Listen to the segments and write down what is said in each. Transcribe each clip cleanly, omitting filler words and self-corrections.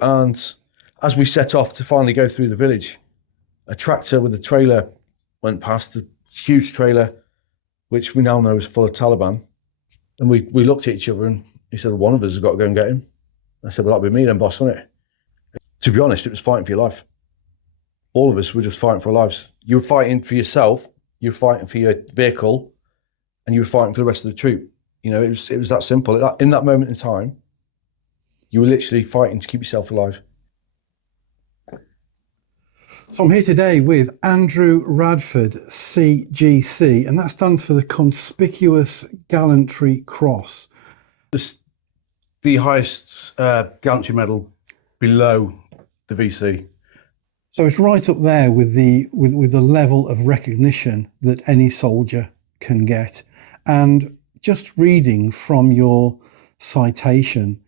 And as we set off to finally go through the village, a tractor with a trailer went past, a huge trailer, which we now know is full of Taliban. And we looked at each other and he said, well, one of us has got to go and get him. I said, well, that'd be me then, boss, wouldn't it? To be honest, it was fighting for your life. All of us were just fighting for our lives. You were fighting for yourself, you were fighting for your vehicle, and you were fighting for the rest of the troop. You know, it was that simple. In that moment in time, you were literally fighting to keep yourself alive. So I'm here today with Andrew Radford CGC, and that stands for the Conspicuous Gallantry Cross. The highest gallantry medal below the VC. So it's right up there with the level of recognition that any soldier can get. And just reading from your citation,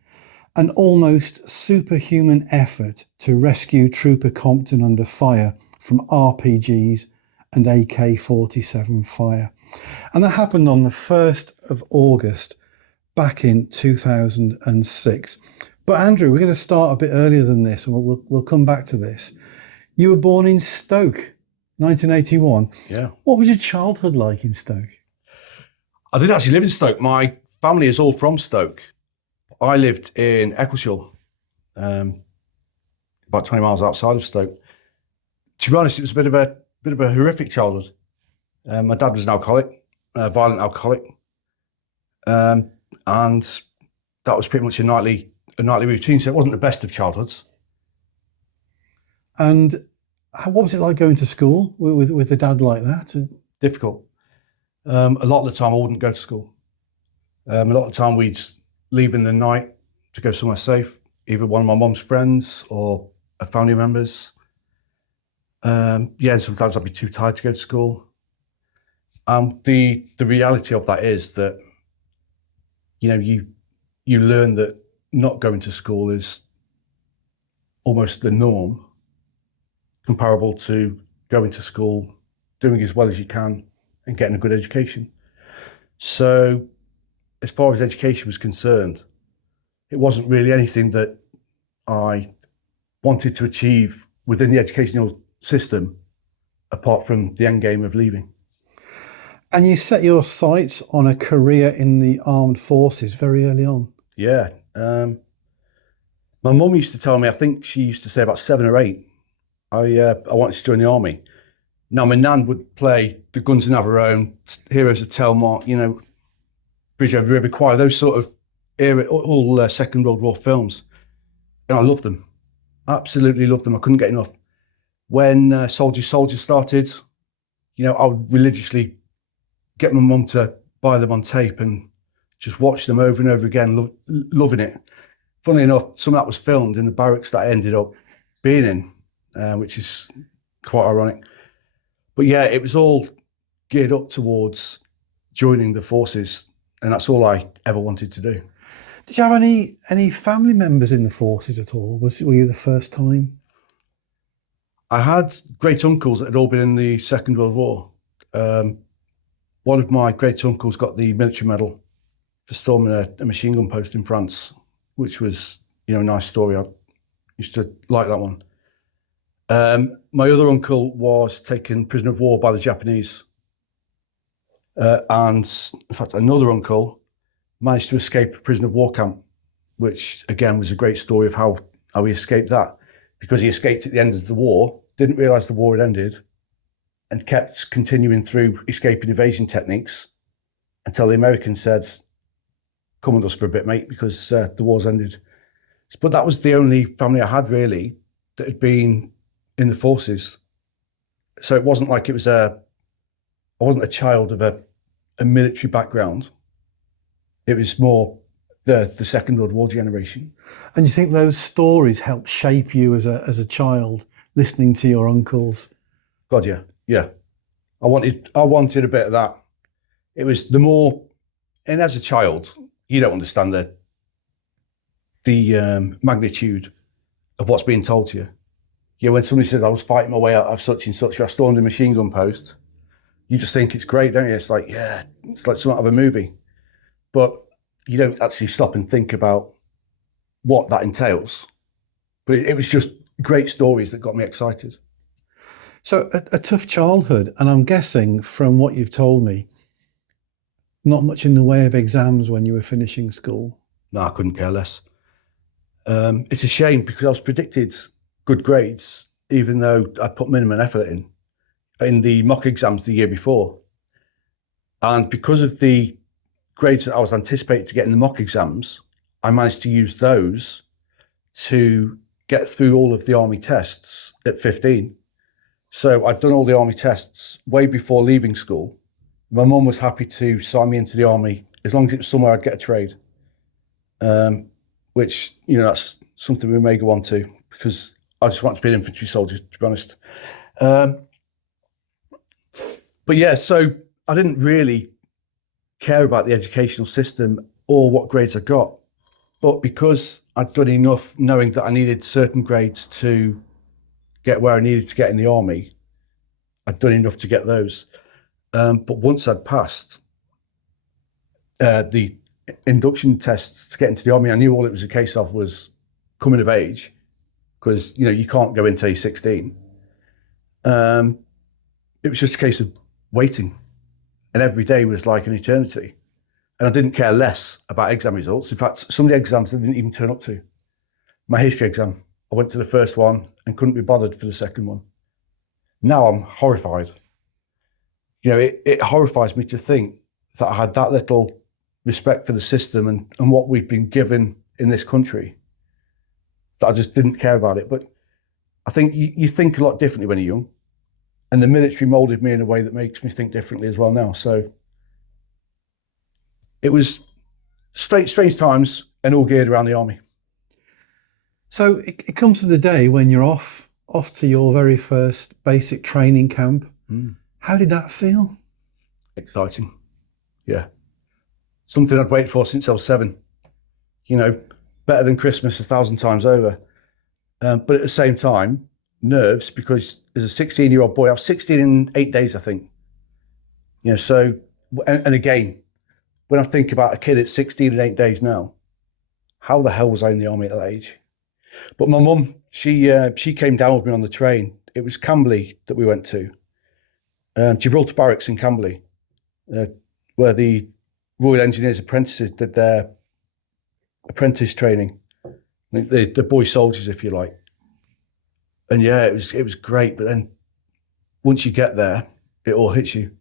an almost superhuman effort to rescue Trooper Compton under fire from RPGs and AK-47 fire. And that happened on the 1st of August back in 2006. But Andrew, we're going to start a bit earlier than this, and we'll come back to this. You were born in Stoke, 1981. Yeah. What was your childhood like in Stoke? I didn't actually live in Stoke. My family is all from Stoke. I lived in Eccleshall, about 20 miles outside of Stoke. To be honest, it was a bit of a horrific childhood. My dad was an alcoholic, a violent alcoholic, and that was pretty much a nightly routine. So it wasn't the best of childhoods. And what was it like going to school with a dad like that? Difficult. A lot of the time I wouldn't go to school. A lot of the time we'd leave in the night to go somewhere safe, either one of my mum's friends or a family member's. And sometimes I'd be too tired to go to school. The reality of that is that, you know, you learn that not going to school is almost the norm, comparable to going to school, doing as well as you can and getting a good education. So as far as education was concerned, it wasn't really anything that I wanted to achieve within the educational system, apart from the end game of leaving. And you set your sights on a career in the armed forces very early on. Yeah. My mum used to tell me, I think she used to say about 7 or 8, I wanted to join the army. Now, my nan would play The Guns in Navarone, Heroes of Telmont, you know, Bridge over the River Kwai, those sort of era, all Second World War films. And I loved them. Absolutely loved them. I couldn't get enough. When Soldier started, you know, I would religiously get my mum to buy them on tape and just watch them over and over again, loving it. Funnily enough, some of that was filmed in the barracks that I ended up being in, which is quite ironic. But yeah, it was all geared up towards joining the forces, and that's all I ever wanted to do. Did you have any family members in the forces at all? Were you the first time? I had great uncles that had all been in the Second World War. One of my great uncles got the military medal for storming a machine gun post in France, which was, you know, a nice story. I used to like that one. My other uncle was taken prisoner of war by the Japanese. And in fact, another uncle managed to escape a prisoner of war camp, which again was a great story of how he escaped that, because he escaped at the end of the war, didn't realise the war had ended, and kept continuing through escape and evasion techniques until the Americans said, come with us for a bit, mate, because the war's ended. But that was the only family I had really that had been in the forces. So it wasn't like I wasn't a child of a military background. It was more the Second World War generation. And you think those stories helped shape you as a child, listening to your uncles? God, yeah. Yeah. I wanted a bit of that. It was the more, and as a child, you don't understand the magnitude of what's being told to you. Yeah, when somebody says I was fighting my way out of such and such, I stormed a machine gun post, you just think it's great, don't you? It's like, yeah, it's like something out of a movie. But you don't actually stop and think about what that entails. But it was just great stories that got me excited. So a tough childhood, and I'm guessing from what you've told me, not much in the way of exams when you were finishing school. No, I couldn't care less. It's a shame because I was predicted good grades, even though I put minimum effort in the mock exams the year before. And because of the grades that I was anticipated to get in the mock exams, I managed to use those to get through all of the army tests at 15. So I'd done all the army tests way before leaving school. My mum was happy to sign me into the army as long as it was somewhere I'd get a trade, which, you know, that's something we may go on to because I just want to be an infantry soldier, to be honest. But yeah, so I didn't really care about the educational system or what grades I got. But because I'd done enough knowing that I needed certain grades to get where I needed to get in the army, I'd done enough to get those. But once I'd passed the induction tests to get into the army, I knew all it was a case of was coming of age, because, you know, you can't go until you're 16. It was just a case of waiting, and every day was like an eternity. And I didn't care less about exam results. In fact, some of the exams I didn't even turn up to. My history exam, I went to the first one and couldn't be bothered for the second one. Now I'm horrified. You know, it horrifies me to think that I had that little respect for the system and what we've been given in this country, that I just didn't care about it. But I think you think a lot differently when you're young, and the military molded me in a way that makes me think differently as well now. So it was strange times and all geared around the army. So it comes to the day when you're off to your very first basic training camp. How did that feel? Exciting. Yeah. Something I'd waited for since I was 7. You know, better than Christmas 1,000 times over. But at the same time, nerves, because as a 16-year-old boy, I was 16 in 8 days, I think. You know, so, and again, when I think about a kid at 16 in 8 days now, how the hell was I in the army at that age? But my mum, she came down with me on the train. It was Camberley that we went to, Gibraltar Barracks in Camberley, where the Royal Engineers apprentices did their apprentice training, the boy soldiers, if you like. And yeah, it was great. But then once you get there, it all hits you.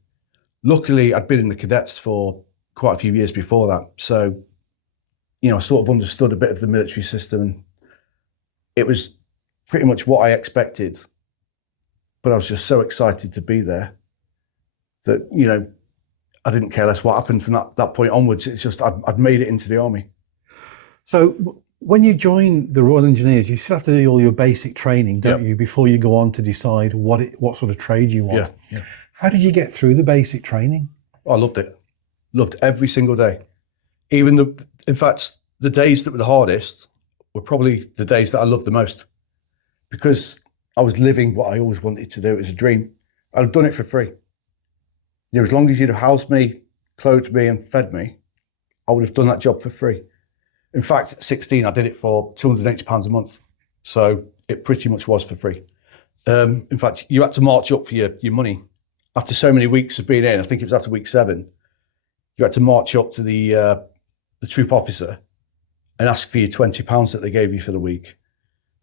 Luckily, I'd been in the cadets for quite a few years before that. So, you know, I sort of understood a bit of the military system, and it was pretty much what I expected. But I was just so excited to be there that, you know, I didn't care less what happened from that point onwards. It's just I'd made it into the army. So when you join the Royal Engineers, you still have to do all your basic training, don't Yep. you, before you go on to decide what sort of trade you want? Yeah. How did you get through the basic training? I loved it. Loved every single day. In fact, the days that were the hardest were probably the days that I loved the most, because I was living what I always wanted to do. It was a dream. I'd have done it for free. You know, as long as you'd have housed me, clothed me, and fed me, I would have done that job for free. In fact, at 16, I did it for £280 a month. So it pretty much was for free. In fact, you had to march up for your money. After so many weeks of being in, I think it was after week 7, you had to march up to the troop officer and ask for your £20 that they gave you for the week.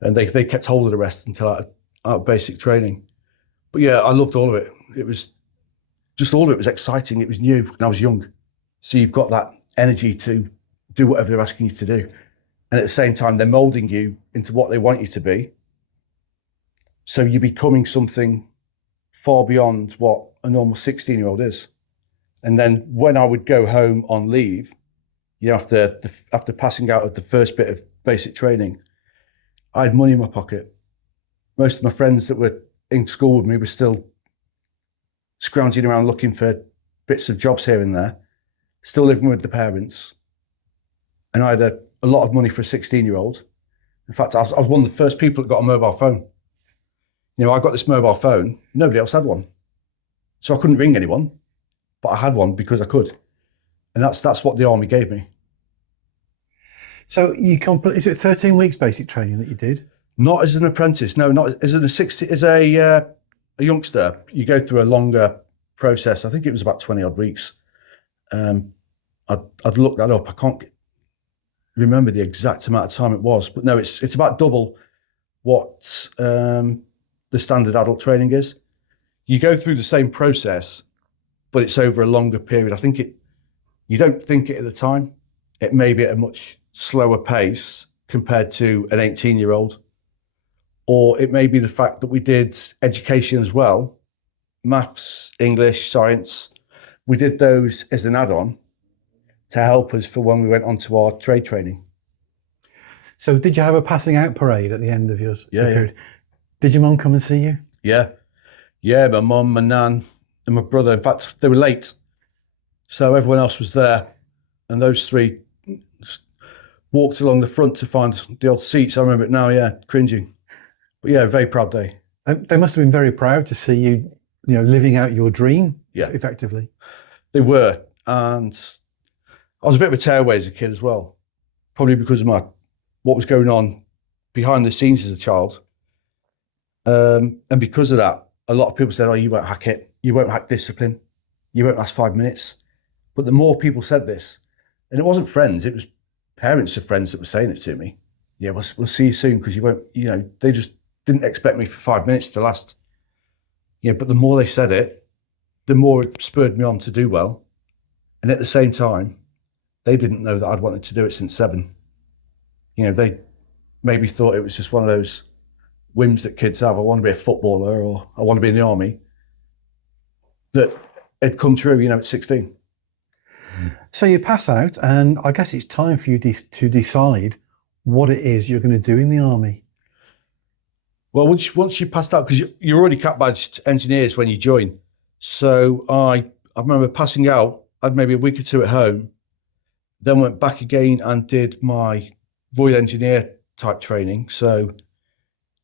And they kept hold of the rest until out of basic training. But yeah, I loved all of it. It was just all of it was exciting. It was new, and I was young. So you've got that energy to do whatever they're asking you to do. And at the same time, they're molding you into what they want you to be. So you're becoming something far beyond what a normal 16-year-old is. And then when I would go home on leave, you know, after passing out of the first bit of basic training, I had money in my pocket. Most of my friends that were in school with me were still scrounging around looking for bits of jobs here and there, still living with the parents. And I had a lot of money for a 16-year-old. In fact, I was one of the first people that got a mobile phone. You know, I got this mobile phone, nobody else had one. So I couldn't ring anyone, but I had one because I could. And that's what the army gave me. So is it 13 weeks basic training that you did? Not as an apprentice, no, not as a youngster. You go through a longer process. I think it was about 20 odd weeks. I'd look that up. I can't remember the exact amount of time it was, but no, it's about double what the standard adult training is. You go through the same process, but it's over a longer period. I think you don't think it at the time. It may be at a much slower pace compared to an 18-year-old. Or it may be the fact that we did education as well, maths, English, science. We did those as an add-on to help us for when we went on to our trade training. So did you have a passing out parade at the end of your period? Yeah. Did your mum come and see you? Yeah, my mum, my nan, and my brother. In fact, they were late. So everyone else was there. And those three walked along the front to find the old seats. I remember it now, cringing. But yeah, very proud day. They must have been very proud to see you, living out your dream, effectively. They were. And I was a bit of a tearaway as a kid as well, probably because of what was going on behind the scenes as a child. And because of that, a lot of people said, oh, you won't hack it. You won't hack discipline. You won't last 5 minutes. But the more people said this, and it wasn't friends, it was parents of friends that were saying it to me. Yeah, we'll see you soon because you won't, they just didn't expect me for 5 minutes to last. Yeah, but the more they said it, the more it spurred me on to do well. And at the same time, they didn't know that I'd wanted to do it since 7. They maybe thought it was just one of those whims that kids have. I want to be a footballer or I want to be in the army. That had come true, at 16. So you pass out, and I guess it's time for you to decide what it is you're going to do in the army. Well, once you passed out, because you're already cap badged engineers when you join. So I remember passing out. I had maybe a week or 2 at home, then went back again and did my Royal Engineer type training. So,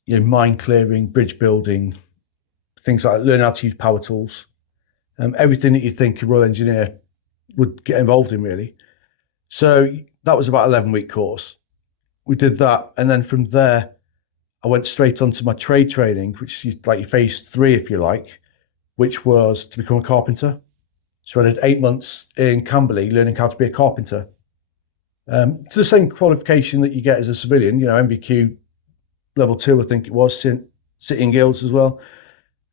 mine clearing, bridge building, things like that, learn how to use power tools, everything that you'd think a Royal Engineer would get involved in, really. So that was about 11-week course. We did that, and then from there, I went straight onto my trade training, which is like your phase 3, if you like, which was to become a carpenter. So I did 8 months in Camberley learning how to be a carpenter. To the same qualification that you get as a civilian, MVQ level 2, I think it was, sitting guilds as well.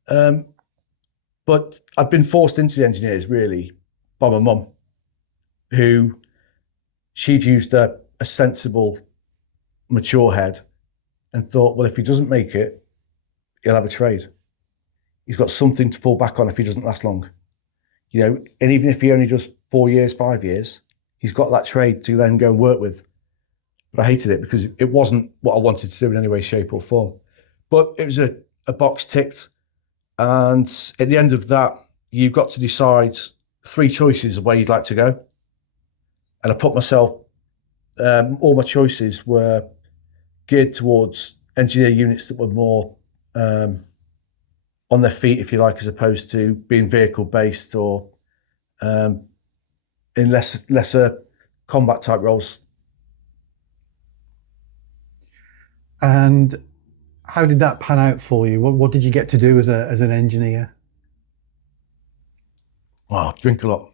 But I'd been forced into the engineers really by my mum, who she'd used a sensible, mature head and thought, well, if he doesn't make it, he'll have a trade. He's got something to fall back on if he doesn't last long. And even if he only does 4 years, 5 years, he's got that trade to then go and work with. But I hated it because it wasn't what I wanted to do in any way, shape or form. But it was a box ticked. And at the end of that, you've got to decide 3 choices of where you'd like to go. And I put myself, all my choices were geared towards engineer units that were more on their feet, if you like, as opposed to being vehicle based or in lesser combat type roles. And how did that pan out for you? What did you get to do as an engineer? Wow, drink a lot,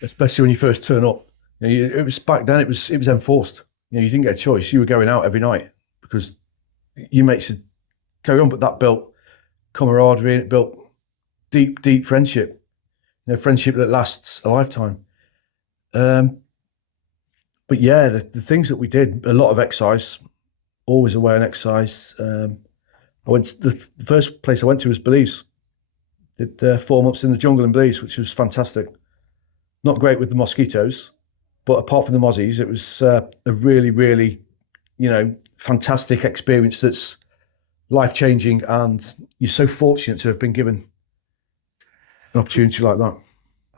especially when you first turn up. It was back then. It was enforced. You didn't get a choice. You were going out every night because your mates would carry on. But that built camaraderie and it built deep friendship. Friendship that lasts a lifetime. But yeah, the things that we did, a lot of exercise, always away on exercise. I went to the first place I went to was Belize. Did 4 months in the jungle in Belize, which was fantastic. Not great with the mosquitoes, but apart from the mozzies, it was a really, really, fantastic experience that's life-changing, and you're so fortunate to have been given an opportunity like that.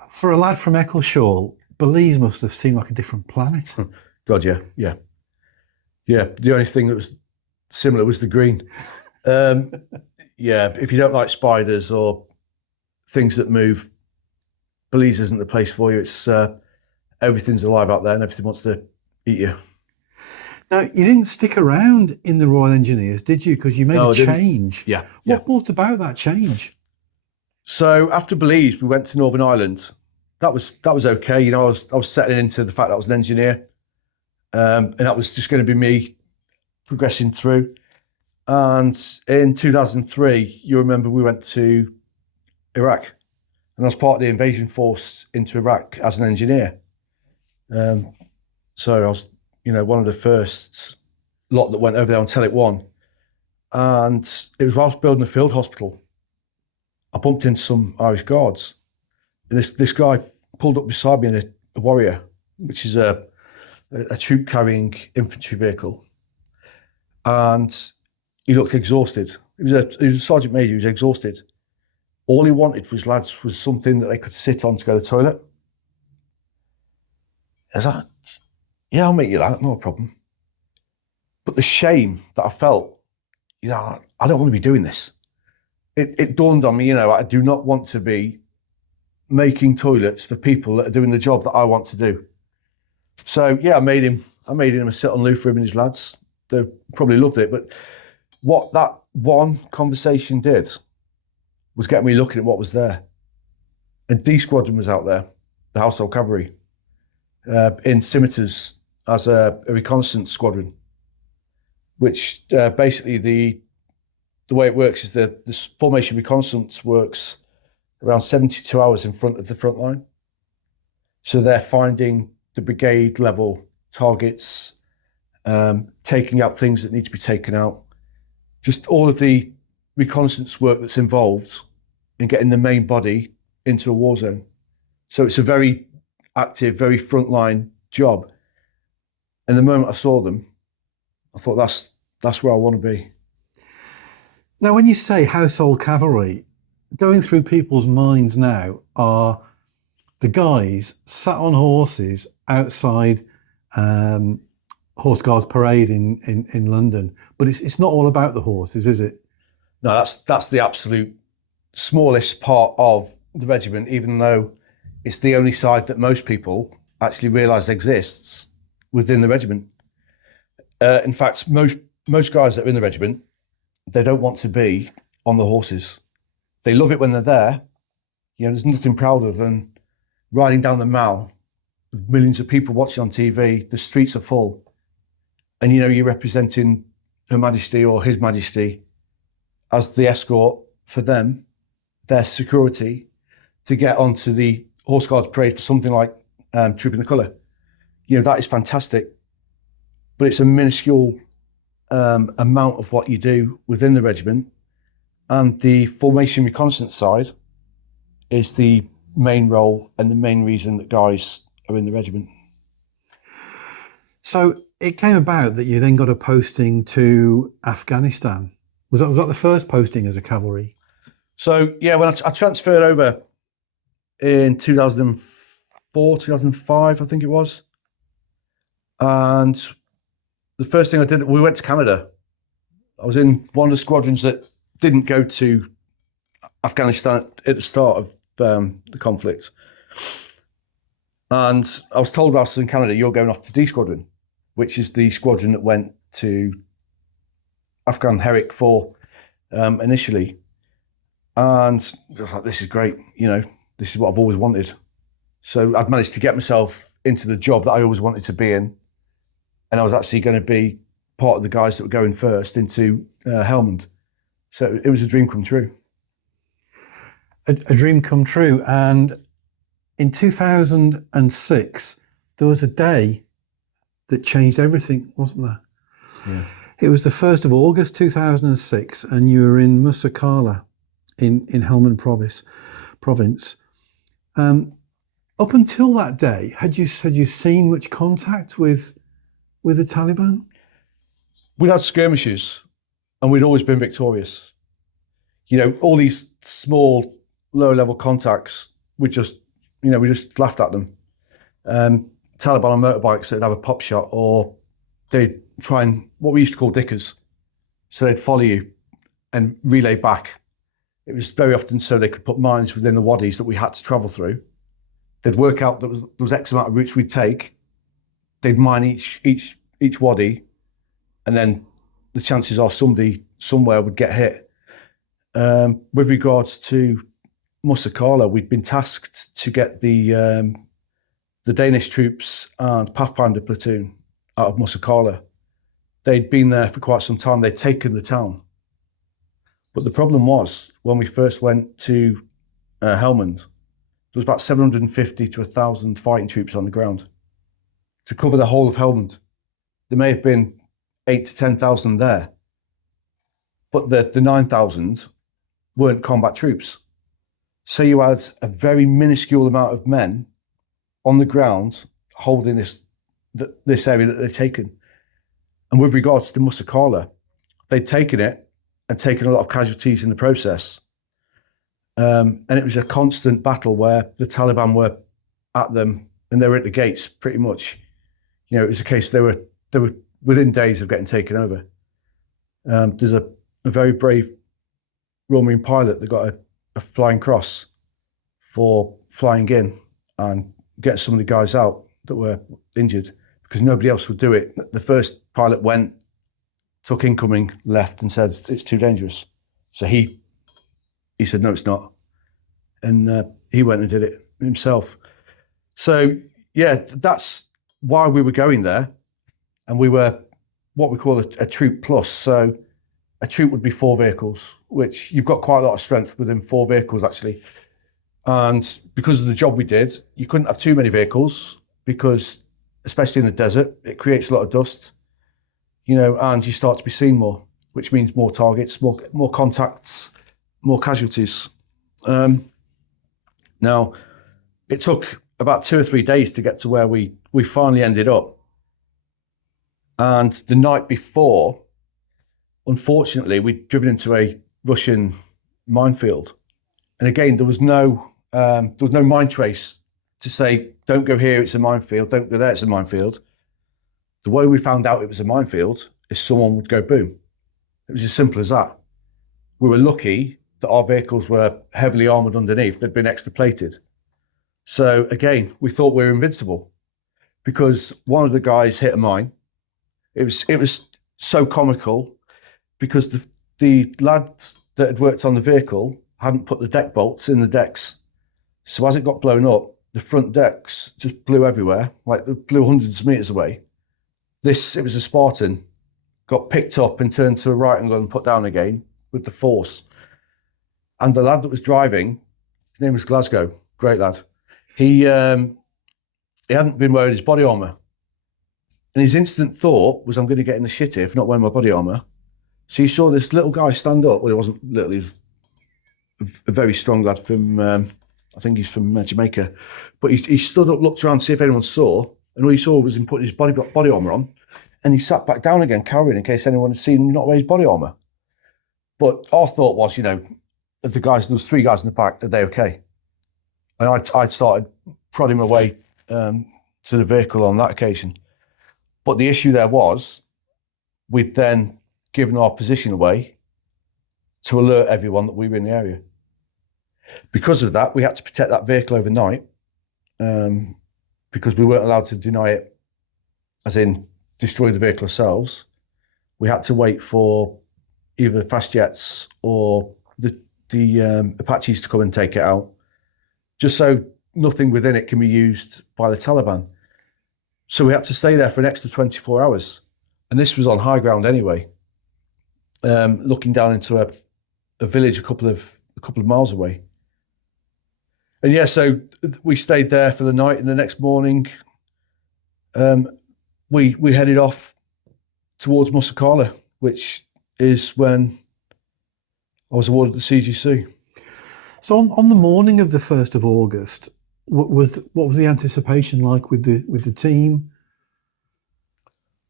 For a lad from Eccleshall, Belize must have seemed like a different planet. God, yeah. The only thing that was similar was the green. If you don't like spiders or things that move, Belize isn't the place for you. It's everything's alive out there and everything wants to eat you. Now, you didn't stick around in the Royal Engineers, did you? Because you made No, a I didn't. change. Yeah. What brought about that change? So after Belize, we went to Northern Ireland. That was okay. You know, I was settling into the fact that I was an engineer, and that was just going to be me progressing through. And in 2003, you remember we went to Iraq, and I was part of the invasion force into Iraq as an engineer. So I was, one of the first lot that went over there on Telic One, and it was whilst building a field hospital. I bumped into some Irish Guards. And this guy pulled up beside me in a Warrior, which is a troop carrying infantry vehicle, and he looked exhausted. He was a sergeant major. He was exhausted. All he wanted for his lads was something that they could sit on to go to the toilet. I was like, yeah, I'll make you that, no problem. But the shame that I felt, I don't want to be doing this. It dawned on me, I do not want to be making toilets for people that are doing the job that I want to do. So yeah, I made him a sit on loo for him and his lads. They probably loved it. But what that one conversation did was get me looking at what was there. And D Squadron was out there, the Household Cavalry, in scimitars as a reconnaissance squadron, which basically the way it works is the formation reconnaissance works around 72 hours in front of the front line. So they're finding the brigade level targets, taking out things that need to be taken out, just all of the reconnaissance work that's involved in getting the main body into a war zone. So it's a very active, very frontline job. And the moment I saw them, I thought that's where I want to be. Now, when you say household cavalry, going through people's minds now are the guys sat on horses outside Horse Guards Parade in London. But it's not all about the horses, is it? No, that's the absolute smallest part of the regiment, even though it's the only side that most people actually realise exists within the regiment. In fact, most guys that are in the regiment, they don't want to be on the horses. They love it when they're there. There's nothing prouder than riding down the Mall with millions of people watching on TV. The streets are full, and you're representing Her Majesty or His Majesty as the escort for them, their security, to get onto the Horse Guards Parade for something like Trooping the Colour. That is fantastic, but it's a minuscule amount of what you do within the regiment. And the formation reconnaissance side is the main role and the main reason that guys are in the regiment. So it came about that you then got a posting to Afghanistan. Was that the first posting as a cavalry? So yeah, when I transferred over in 2004, 2005, I think it was. And the first thing I did, we went to Canada. I was in one of the squadrons that didn't go to Afghanistan at the start of the conflict. And I was told while I was in Canada, you're going off to D Squadron, which is the squadron that went to Afghan Herrick 4 initially. And I was like, this is great. This is what I've always wanted. So I'd managed to get myself into the job that I always wanted to be in. And I was actually going to be part of the guys that were going first into Helmand. So it was a dream come true. A dream come true. And in 2006, there was a day that changed everything, wasn't there? Yeah. It was the 1st of August 2006, and you were in Musa Qala in Helman Province. Up until that day, had you seen much contact with the Taliban? We'd had skirmishes and we'd always been victorious. All these small, lower level contacts, we just laughed at them. Taliban on motorbikes that'd have a pop shot, or they'd try and, what we used to call dickers. So they'd follow you and relay back. It was very often so they could put mines within the wadis that we had to travel through. They'd work out that there was X amount of routes we'd take. They'd mine each wadi, and then the chances are somebody somewhere would get hit. With regards to Musakala, we'd been tasked to get the Danish troops and Pathfinder platoon out of Musakala. They'd been there for quite some time. They'd taken the town. But the problem was, when we first went to Helmand, there was about 750 to 1,000 fighting troops on the ground to cover the whole of Helmand. There may have been 8 to 10,000 there, but the 9,000 weren't combat troops. So you had a very minuscule amount of men on the ground holding this area that they'd taken. And with regards to Musakala, they'd taken it and taken a lot of casualties in the process. And it was a constant battle where the Taliban were at them and they were at the gates pretty much. You know, it was a case they were within days of getting taken over. There's a very brave Royal Marine pilot that got a flying cross for flying in and getting some of the guys out that were injured because nobody else would do it. The first pilot went, took incoming, left and said, it's too dangerous. So he said, no, it's not. And he went and did it himself. So, yeah, that's why we were going there. And we were what we call a troop plus. So a troop would be 4 vehicles, which you've got quite a lot of strength within 4 vehicles, actually. And because of the job we did, you couldn't have too many vehicles because, especially in the desert, it creates a lot of dust, you know, and you start to be seen more, which means more targets, more contacts, more casualties. Now, it took about 2 or 3 days to get to where we finally ended up. And the night before, unfortunately, we'd driven into a Russian minefield. And again, there was no mine trace to say, don't go here, it's a minefield, don't go there, it's a minefield. The way we found out it was a minefield is someone would go boom. It was as simple as that. We were lucky that our vehicles were heavily armoured underneath, they'd been extra plated. So again, we thought we were invincible because one of the guys hit a mine. It was so comical because the lads that had worked on the vehicle hadn't put the deck bolts in the decks. So as it got blown up, the front decks just blew everywhere, like it blew hundreds of meters away. It was a Spartan, got picked up and turned to a right angle and put down again with the force. And the lad that was driving, his name was Glasgow, great lad. He hadn't been wearing his body armour. And his instant thought was, I'm going to get in the shit here for not wearing my body armour. So he saw this little guy stand up. Well, he wasn't little, he was a very strong lad from, I think he's from Jamaica. But he stood up, looked around to see if anyone saw, and all he saw was him putting his body armour on. And he sat back down again, cowering in case anyone had seen him not wear his body armour. But our thought was, you know, there was 3 guys in the back, are they okay? And I'd started prodding my way to the vehicle on that occasion. But the issue there was, we'd then given our position away to alert everyone that we were in the area. Because of that, we had to protect that vehicle overnight because we weren't allowed to deny it, as in destroy the vehicle ourselves. We had to wait for either the fast jets or the Apaches to come and take it out, just so nothing within it can be used by the Taliban. So we had to stay there for an extra 24 hours. And this was on high ground anyway, looking down into a village a couple of miles away. And yeah, so we stayed there for the night, and the next morning we headed off towards Musakala, which is when I was awarded the CGC. So on the morning of the 1st of August, what was the anticipation like with the team?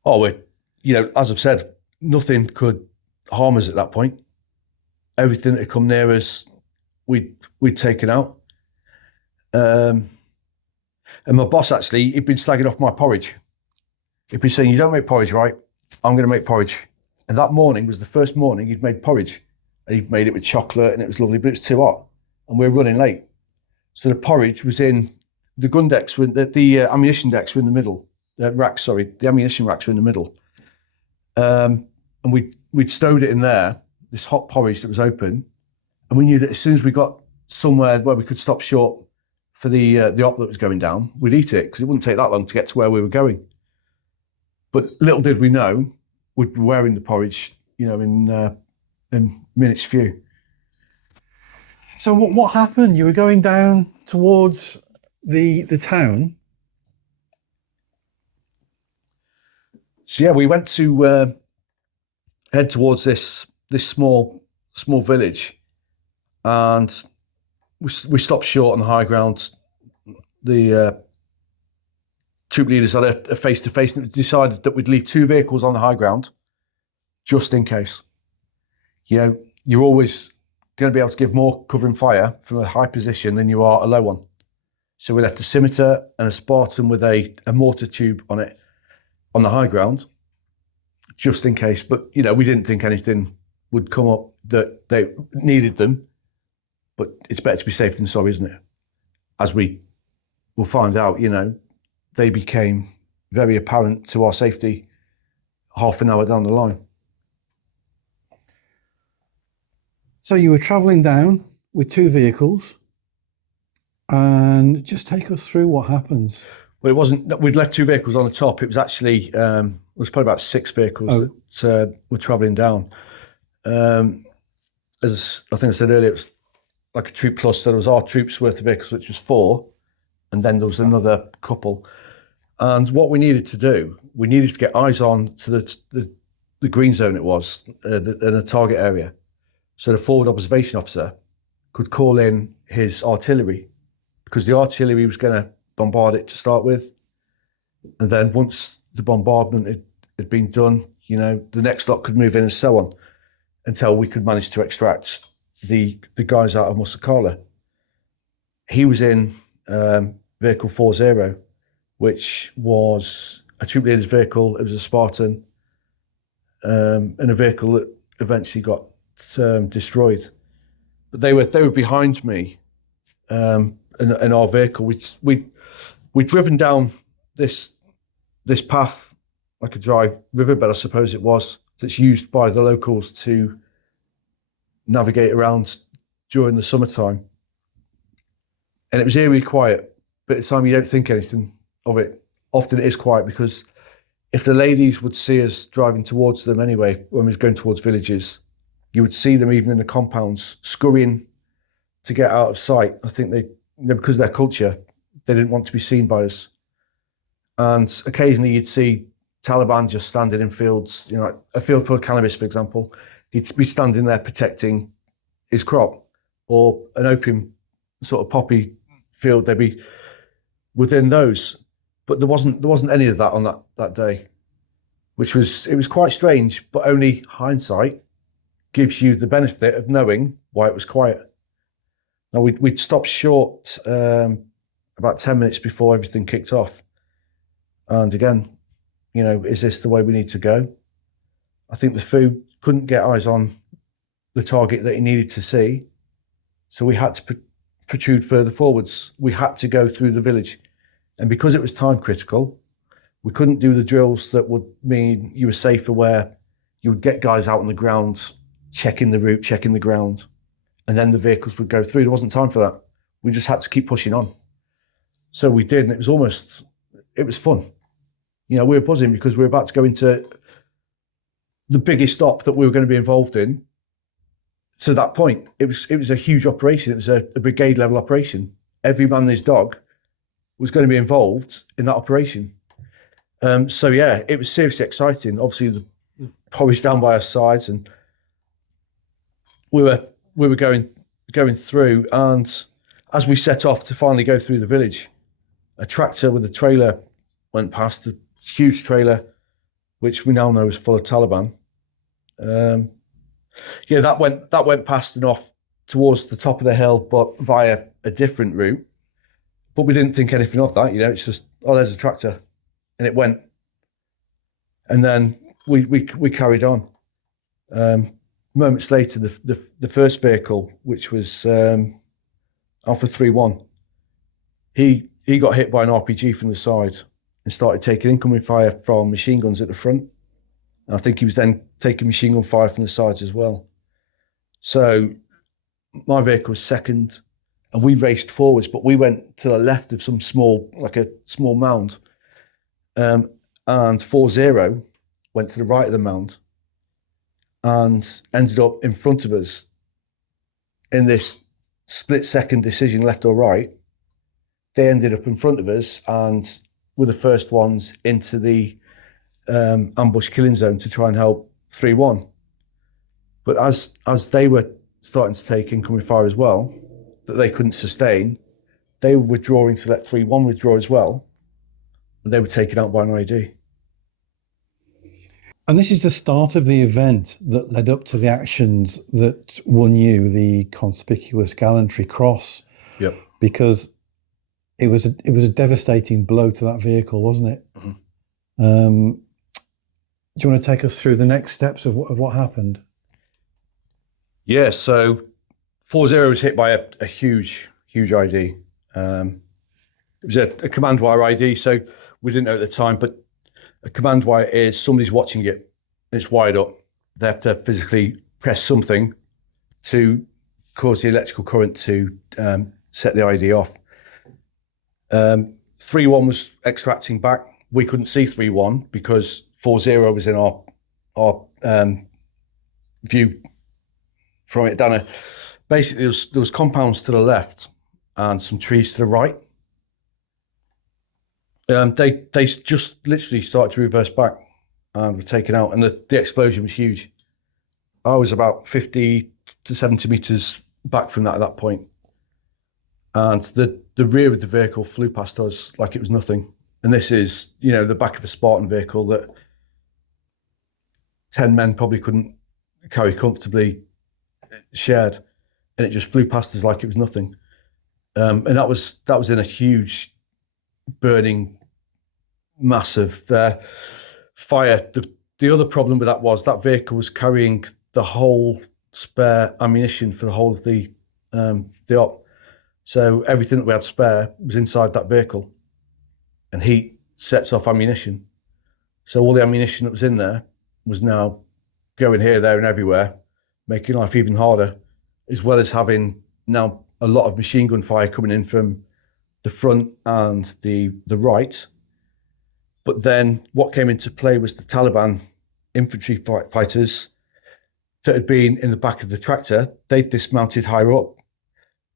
Oh, as I've said, nothing could harm us at that point. Everything that had come near us, we'd taken out. And my boss, actually, he'd been slagging off my porridge. He'd been saying, you don't make porridge, right? I'm going to make porridge. And that morning was the first morning he'd made porridge. And he'd made it with chocolate and it was lovely, but it was too hot. And we were running late. So the porridge was in the gun decks, the ammunition decks were in the middle. The ammunition racks were in the middle. and we'd stowed it in there, this hot porridge that was open, and we knew that as soon as we got somewhere where we could stop short for the op that was going down, we'd eat it because it wouldn't take that long to get to where we were going. But little did we know, we'd be wearing the porridge, in minutes few. So what happened? You were going down towards the town. So yeah, we went to head towards this small village, and we stopped short on the high ground. The troop leaders had a face-to-face, and it was decided that we'd leave 2 vehicles on the high ground, just in case. You're always going to be able to give more covering fire from a high position than you are a low one. So we left a scimitar and a Spartan with a mortar tube on it on the high ground, just in case. But, we didn't think anything would come up that they needed them. But it's better to be safe than sorry, isn't it? As we will find out, they became very apparent to our safety half an hour down the line. So you were travelling down with 2 vehicles, and just take us through what happens. Well, it wasn't. We'd left 2 vehicles on the top. It was actually it was probably about 6 vehicles that were travelling down. As I think I said earlier, it was like a troop plus. So there was our troop's worth of vehicles, which was 4, and then there was another couple. And what we needed to do, we needed to get eyes on to the green zone. It was in a target area, so the forward observation officer could call in his artillery, because the artillery was going to bombard it to start with, and then once the bombardment had been done, the next lot could move in and so on, until we could manage to extract the guys out of Musakala. He was in vehicle 40, which was a troop leader's vehicle. It was a Spartan, and a vehicle that eventually got destroyed. But they were behind me, in our vehicle. We'd driven down this path, like a dry riverbed, I suppose it was, that's used by the locals to navigate around during the summertime. And it was eerily quiet, but at the time you don't think anything of it. Often it is quiet, because if the ladies would see us driving towards them anyway, when we was going towards villages, you would see them even in the compounds scurrying to get out of sight. I think because of their culture, they didn't want to be seen by us. And occasionally you'd see Taliban just standing in fields, like a field full of cannabis, for example. He'd be standing there protecting his crop, or an opium sort of poppy field. They'd be within those. But there wasn't any of that on that day, it was quite strange, but only hindsight gives you the benefit of knowing why it was quiet. Now we'd stopped short about 10 minutes before everything kicked off. And again, is this the way we need to go? I think the food couldn't get eyes on the target that he needed to see. So we had to protrude further forwards. We had to go through the village. And because it was time critical, we couldn't do the drills that would mean you were safer, where you would get guys out on the ground, checking the route, checking the ground, and then the vehicles would go through. There wasn't time for that. We just had to keep pushing on. So we did, and it was fun. We were buzzing, because we were about to go into the biggest stop that we were going to be involved in. To that point, it was a huge operation. It was a brigade level operation. Every man and his dog was going to be involved in that operation. So yeah, it was seriously exciting. Obviously, the porridge down by our sides, and we were going through. And as we set off to finally go through the village, a tractor with a trailer went past, a huge trailer, which we now know is full of Taliban. That went past and off towards the top of the hill, but via a different route. But we didn't think anything of that. It's just, there's a tractor, and it went. And then we carried on. Moments later, the first vehicle, which was Alpha 3-1, he got hit by an RPG from the side and started taking incoming fire from machine guns at the front. And I think he was then taking machine gun fire from the sides as well. So my vehicle was second, and we raced forwards, but we went to the left of some small, like a small mound. And 4-0 went to the right of the mound and ended up in front of us in this split-second decision, left or right. They ended up in front of us and were the first ones into the ambush killing zone to try and help 3-1. But as they were starting to take incoming fire as well, that they couldn't sustain, they were withdrawing to let 3-1 withdraw as well, and they were taken out by an ID. And this is the start of the event that led up to the actions that won you the Conspicuous Gallantry Cross. Yep. Because it was a devastating blow to that vehicle, wasn't it? Mm-hmm. Do you want to take us through the next steps of what happened? Yeah, so 4-0 was hit by a huge ID. It was a command wire ID, so we didn't know at the time, but a command wire is somebody's watching it, and it's wired up. They have to physically press something to cause the electrical current to set the ID off. 3-1 was extracting back. We couldn't see 3-1 because 4-0 was in our view from it down. Basically, there was compounds to the left and some trees to the right. They just literally started to reverse back and were taken out, and the explosion was huge. I was about 50 to 70 meters back from that at that point, and the rear of the vehicle flew past us like it was nothing. And this is, the back of a Spartan vehicle that 10 men probably couldn't carry comfortably shared, and it just flew past us like it was nothing. And that was in a huge burning massive fire. The other problem with that was that vehicle was carrying the whole spare ammunition for the whole of the op. So everything that we had spare was inside that vehicle, and heat sets off ammunition. So all the ammunition that was in there was now going here, there, and everywhere, making life even harder, as well as having now a lot of machine gun fire coming in from the front and the right. But then what came into play was the Taliban infantry fighters that had been in the back of the tractor. They dismounted higher up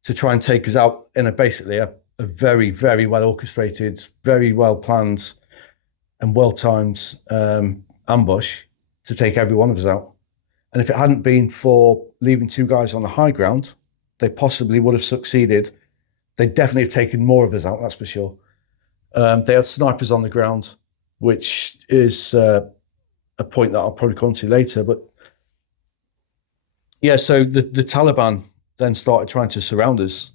to try and take us out in basically a very, very well orchestrated, very well planned and well timed ambush to take every one of us out. And if it hadn't been for leaving two guys on the high ground, they possibly would have succeeded. They'd definitely have taken more of us out, that's for sure. They had snipers on the ground, which is a point that I'll probably come to later. But yeah, so the Taliban then started trying to surround us,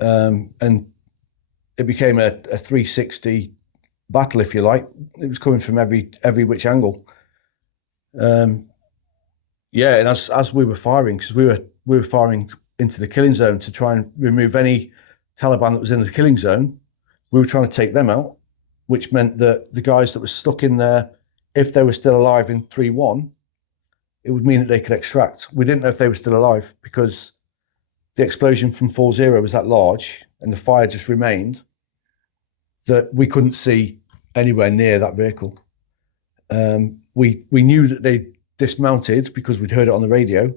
and it became a 360 battle, if you like. It was coming from every which angle. Yeah, and as we were firing, because we were firing into the killing zone to try and remove any Taliban that was in the killing zone, we were trying to take them out, which meant that the guys that were stuck in there, if they were still alive in 3-1, it would mean that they could extract. We didn't know if they were still alive because the explosion from 4-0 was that large and the fire just remained, that we couldn't see anywhere near that vehicle. We knew that they dismounted because we'd heard it on the radio,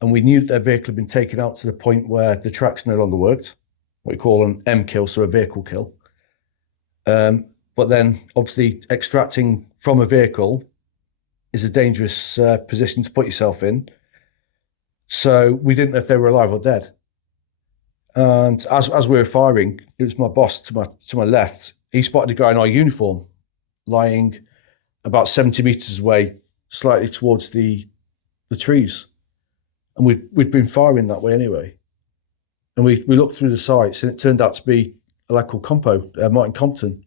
and we knew that their vehicle had been taken out to the point where the tracks no longer worked, what we call an M kill, so a vehicle kill. But then obviously extracting from a vehicle is a dangerous position to put yourself in. So we didn't know if they were alive or dead. And as we were firing, it was my boss to my left. He spotted a guy in our uniform lying about 70 meters away, slightly towards the trees. And we'd been firing that way anyway. And we looked through the sights, and it turned out to be a lad called Martin Compton.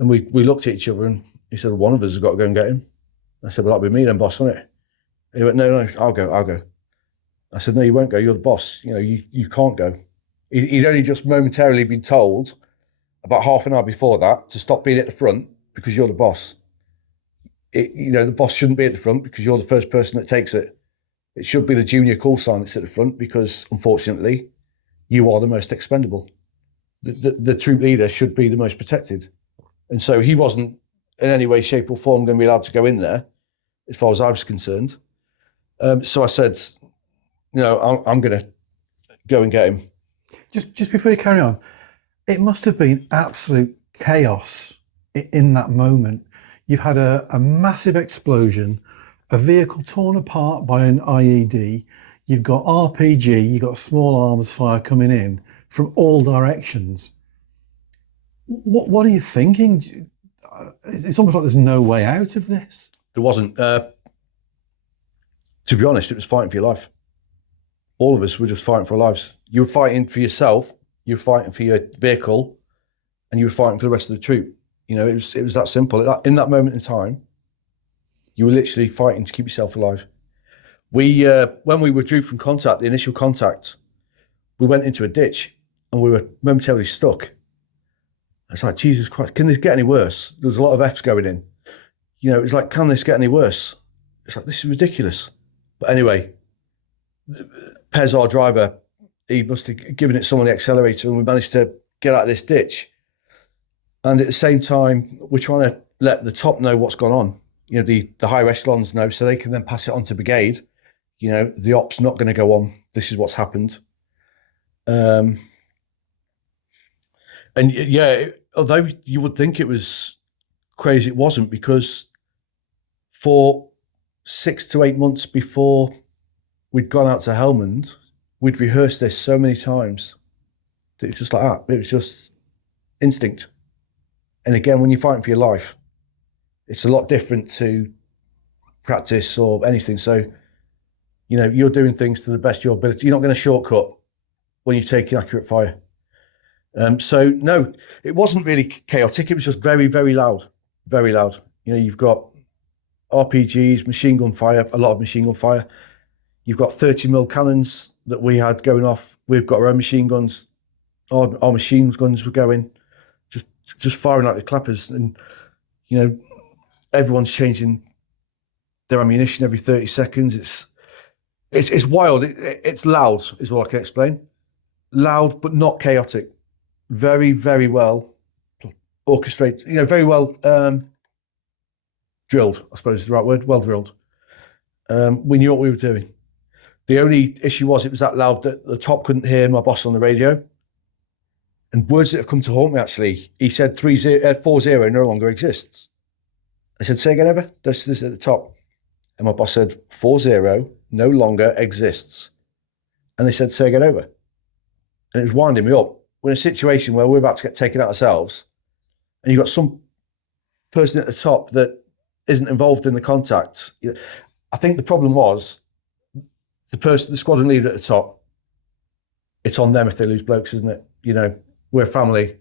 And we looked at each other, and he said, well, one of us has got to go and get him. I said, well, that'll be me then, boss, won't it? And he went, no, I'll go. I said, no, you won't go. You're the boss. You can't go. He'd only just momentarily been told about half an hour before that to stop being at the front because you're the boss. the boss shouldn't be at the front because you're the first person that takes it. It should be the junior call sign that's at the front because, unfortunately, you are the most expendable. The troop leader should be the most protected. And so he wasn't in any way, shape or form going to be allowed to go in there as far as I was concerned. So I said, I'm going to go and get him. Just before you carry on, it must have been absolute chaos in that moment. You've had a massive explosion, a vehicle torn apart by an IED. You've got RPG, you've got small arms fire coming in from all directions. What are you thinking? It's almost like there's no way out of this. There wasn't. To be honest, it was fighting for your life. All of us were just fighting for our lives. You were fighting for yourself, you were fighting for your vehicle, and you were fighting for the rest of the troop. It was that simple. In that moment in time, you were literally fighting to keep yourself alive. When we withdrew from contact, the initial contact, we went into a ditch and we were momentarily stuck. It's like, Jesus Christ, can this get any worse? There was a lot of F's going in. It was like, can this get any worse? It's like, this is ridiculous. But anyway, Pez, our driver, he must have given it some on the accelerator and we managed to get out of this ditch. And at the same time, we're trying to let the top know what's gone on. The higher echelons know so they can then pass it on to brigade. The op's not going to go on. This is what's happened. And yeah, although you would think it was crazy, it wasn't, because for 6 to 8 months before we'd gone out to Helmand, we'd rehearsed this so many times that it was just like that. It was just instinct. And again, when you're fighting for your life, it's a lot different to practice or anything. So, you're doing things to the best of your ability. You're not going to shortcut when you're taking accurate fire. So no, it wasn't really chaotic. It was just very, very loud, very loud. You've got RPGs, machine gun fire, a lot of machine gun fire. You've got 30mm cannons that we had going off. We've got our own machine guns. Our machine guns were going, just firing like the clappers. And, everyone's changing their ammunition every 30 seconds. It's wild. It's loud is all I can explain. Loud, but not chaotic. Very, very well orchestrated, very well drilled, I suppose is the right word, well drilled. We knew what we were doing. The only issue was it was that loud that the top couldn't hear my boss on the radio. And words that have come to haunt me, actually, he said 40 no longer exists. I said, say again, ever? This is at the top. And my boss said, 40 no longer exists. And they said, say again, over. And it was winding me up. We're in a situation where we're about to get taken out ourselves, and you've got some person at the top that isn't involved in the contact. I think the problem was the squadron leader at the top, it's on them if they lose blokes, isn't it? We're a family,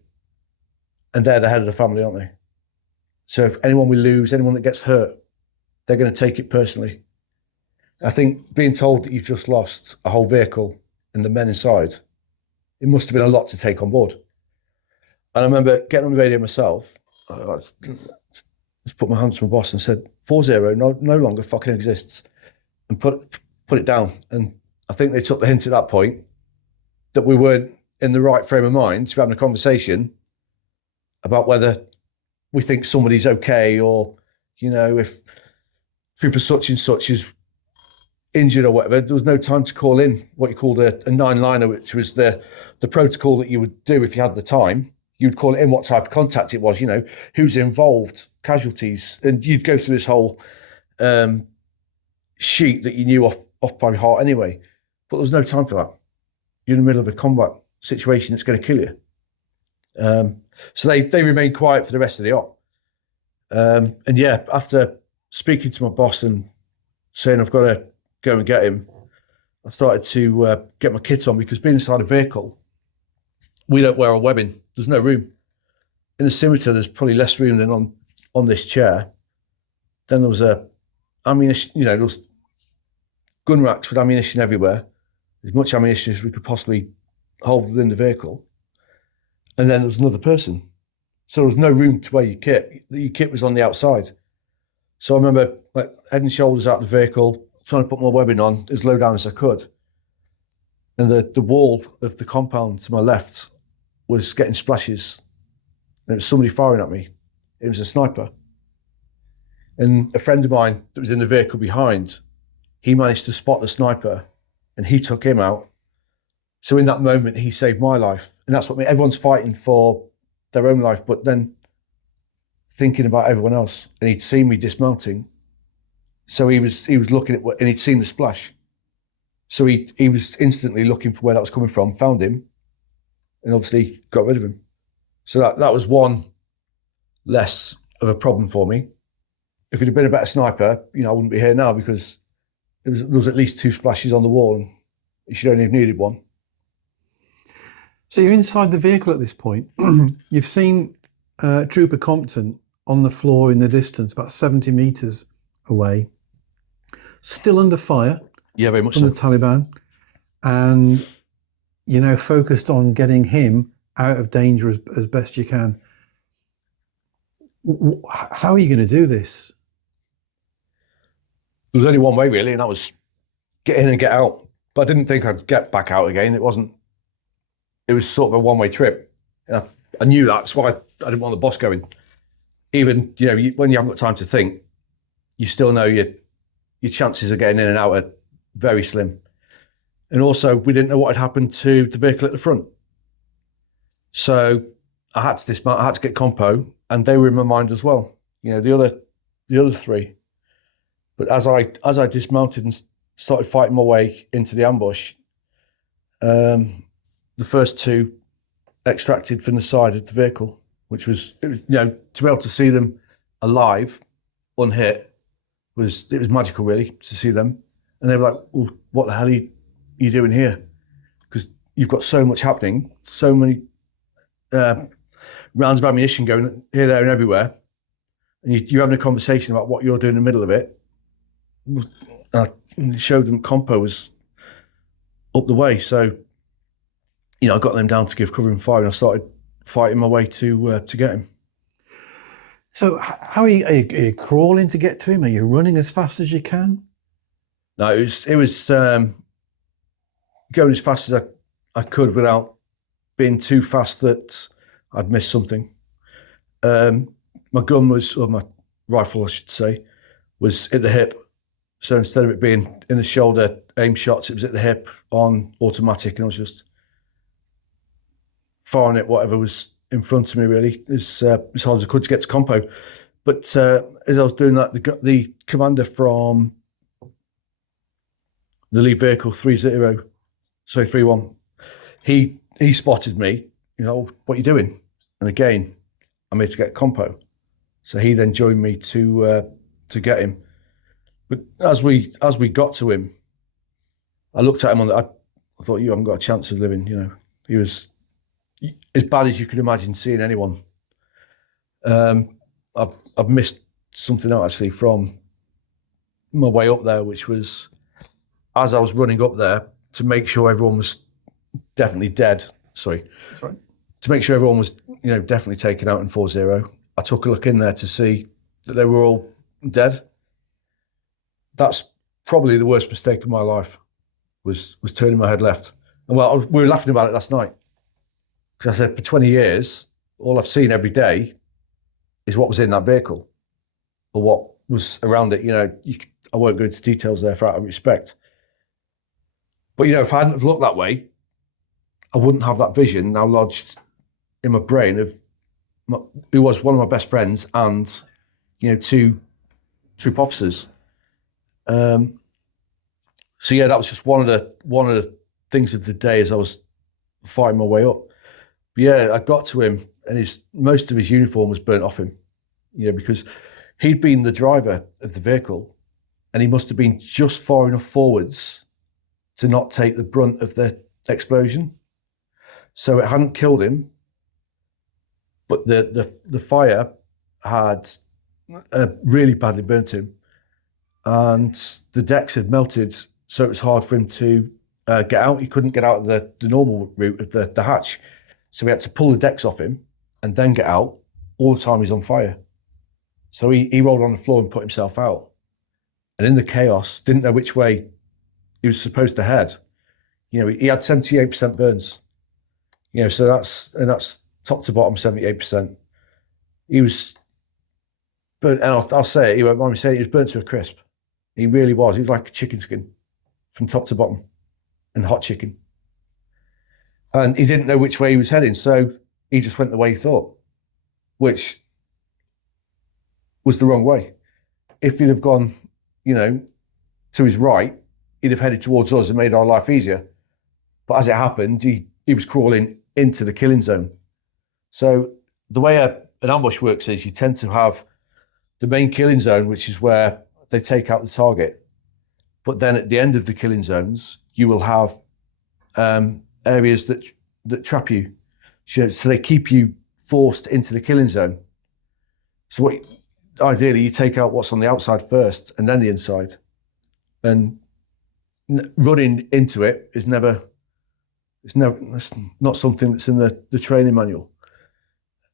and they're the head of the family, aren't they? So if anyone we lose, anyone that gets hurt, they're going to take it personally. I think being told that you've just lost a whole vehicle and the men inside, it must have been a lot to take on board. And I remember getting on the radio myself, I just put my hand to my boss and said, 40 no longer fucking exists, and put it down. And I think they took the hint at that point that we weren't in the right frame of mind to be having a conversation about whether we think somebody's okay, or, if trooper such and such is injured or whatever. There was no time to call in what you called a 9-liner, which was the protocol that you would do if you had the time. You'd call it in what type of contact it was, who's involved, casualties, and you'd go through this whole sheet that you knew off by heart anyway. But there was no time for that. You're in the middle of a combat situation that's going to kill you. So they remained quiet for the rest of the op. And yeah, after speaking to my boss and saying I've got to go and get him, I started to get my kit on, because being inside a vehicle, we don't wear our webbing. There's no room. In the scimitar, there's probably less room than on this chair. Then there was ammunition, there was gun racks with ammunition everywhere, as much ammunition as we could possibly hold within the vehicle. And then there was another person. So there was no room to wear your kit. Your kit was on the outside. So I remember like head and shoulders out of the vehicle, trying to put my webbing on as low down as I could. And the wall of the compound to my left was getting splashes. And it was somebody firing at me. It was a sniper. And a friend of mine that was in the vehicle behind, he managed to spot the sniper and he took him out. So in that moment, he saved my life. And that's what everyone's fighting for their own life, but then thinking about everyone else. And he'd seen me dismounting. So he was looking at what, and he'd seen the splash. So he was instantly looking for where that was coming from, found him, and obviously got rid of him. So that was one less of a problem for me. If he'd have been a better sniper, I wouldn't be here now, because there was at least 2 splashes on the wall, and you should only have needed one. So you're inside the vehicle at this point. You've seen Trooper Compton on the floor in the distance, about 70 metres away, still under fire. Yeah, very much from so. the Taliban, and focused on getting him out of danger as best you can. How are you going to do this? There was only one way really, and that was get in and get out. But I didn't think I'd get back out again. It was sort of a one-way trip. I knew that. That's why I didn't want the boss going. Even, when you haven't got time to think, you still know your chances of getting in and out are very slim. And also, we didn't know what had happened to the vehicle at the front. So I had to dismount, I had to get compo, and they were in my mind as well. The other 3. But as I dismounted and started fighting my way into the ambush, the first 2 extracted from the side of the vehicle, which was, to be able to see them alive, unhit, it was magical really to see them. And they were like, well, what the hell are you doing here? Because you've got so much happening, so many rounds of ammunition going here, there, and everywhere. And you're having a conversation about what you're doing in the middle of it. And showed them compo was up the way. So, I got them down to give cover and fire, and I started fighting my way to get him. So how are you crawling to get to him? Are you running as fast as you can? No, it was going as fast as I could without being too fast that I'd miss something. My gun or my rifle, I should say, was at the hip. So instead of it being in the shoulder aim shots, it was at the hip on automatic, and I was just firing at whatever was in front of me, really, as hard as I could to get to compo. But as I was doing that, the commander from the lead vehicle 31, he spotted me. What are you doing? And again, I made to get compo. So he then joined me to get him. But as we got to him, I looked at him I thought, you haven't got a chance of living. He was as bad as you could imagine seeing anyone. I've missed something out actually from my way up there, which was as I was running up there to make sure everyone was definitely dead. Sorry. That's right. To make sure everyone was, definitely taken out in 4-0. I took a look in there to see that they were all dead. That's probably the worst mistake of my life, was turning my head left. And well, we were laughing about it last night, because I said for 20 years, all I've seen every day is what was in that vehicle or what was around it. I won't go into details there for out of respect. But, if I hadn't have looked that way, I wouldn't have that vision now lodged in my brain of who was one of my best friends and, 2 troop officers. So yeah, that was just one of the things of the day as I was fighting my way up. But yeah, I got to him, and most of his uniform was burnt off him, because he'd been the driver of the vehicle, and he must have been just far enough forwards to not take the brunt of the explosion. So it hadn't killed him, but the fire had really badly burnt him, and the decks had melted, so it was hard for him to get out. He couldn't get out of the normal route of the hatch, so we had to pull the decks off him and then get out. All the time he's on fire. So he rolled on the floor and put himself out. And in the chaos, didn't know which way he was supposed to head. You know, he had 78% burns. You know, so that's top to bottom 78%. He was, but and I'll say it, he won't mind me saying it, he was burnt to a crisp. He really was. He was like a chicken skin from top to bottom, and hot chicken. And he didn't know which way he was heading, so he just went the way he thought, which was the wrong way. If he'd have gone, you know, to his right, he'd have headed towards us and made our life easier. But as it happened, he was crawling into the killing zone. So the way an ambush works is you tend to have the main killing zone, which is where they take out the target. But then at the end of the killing zones, you will have areas that trap you. So they keep you forced into the killing zone. So ideally, you take out what's on the outside first and then the inside. And running into it is it's not something that's in the training manual.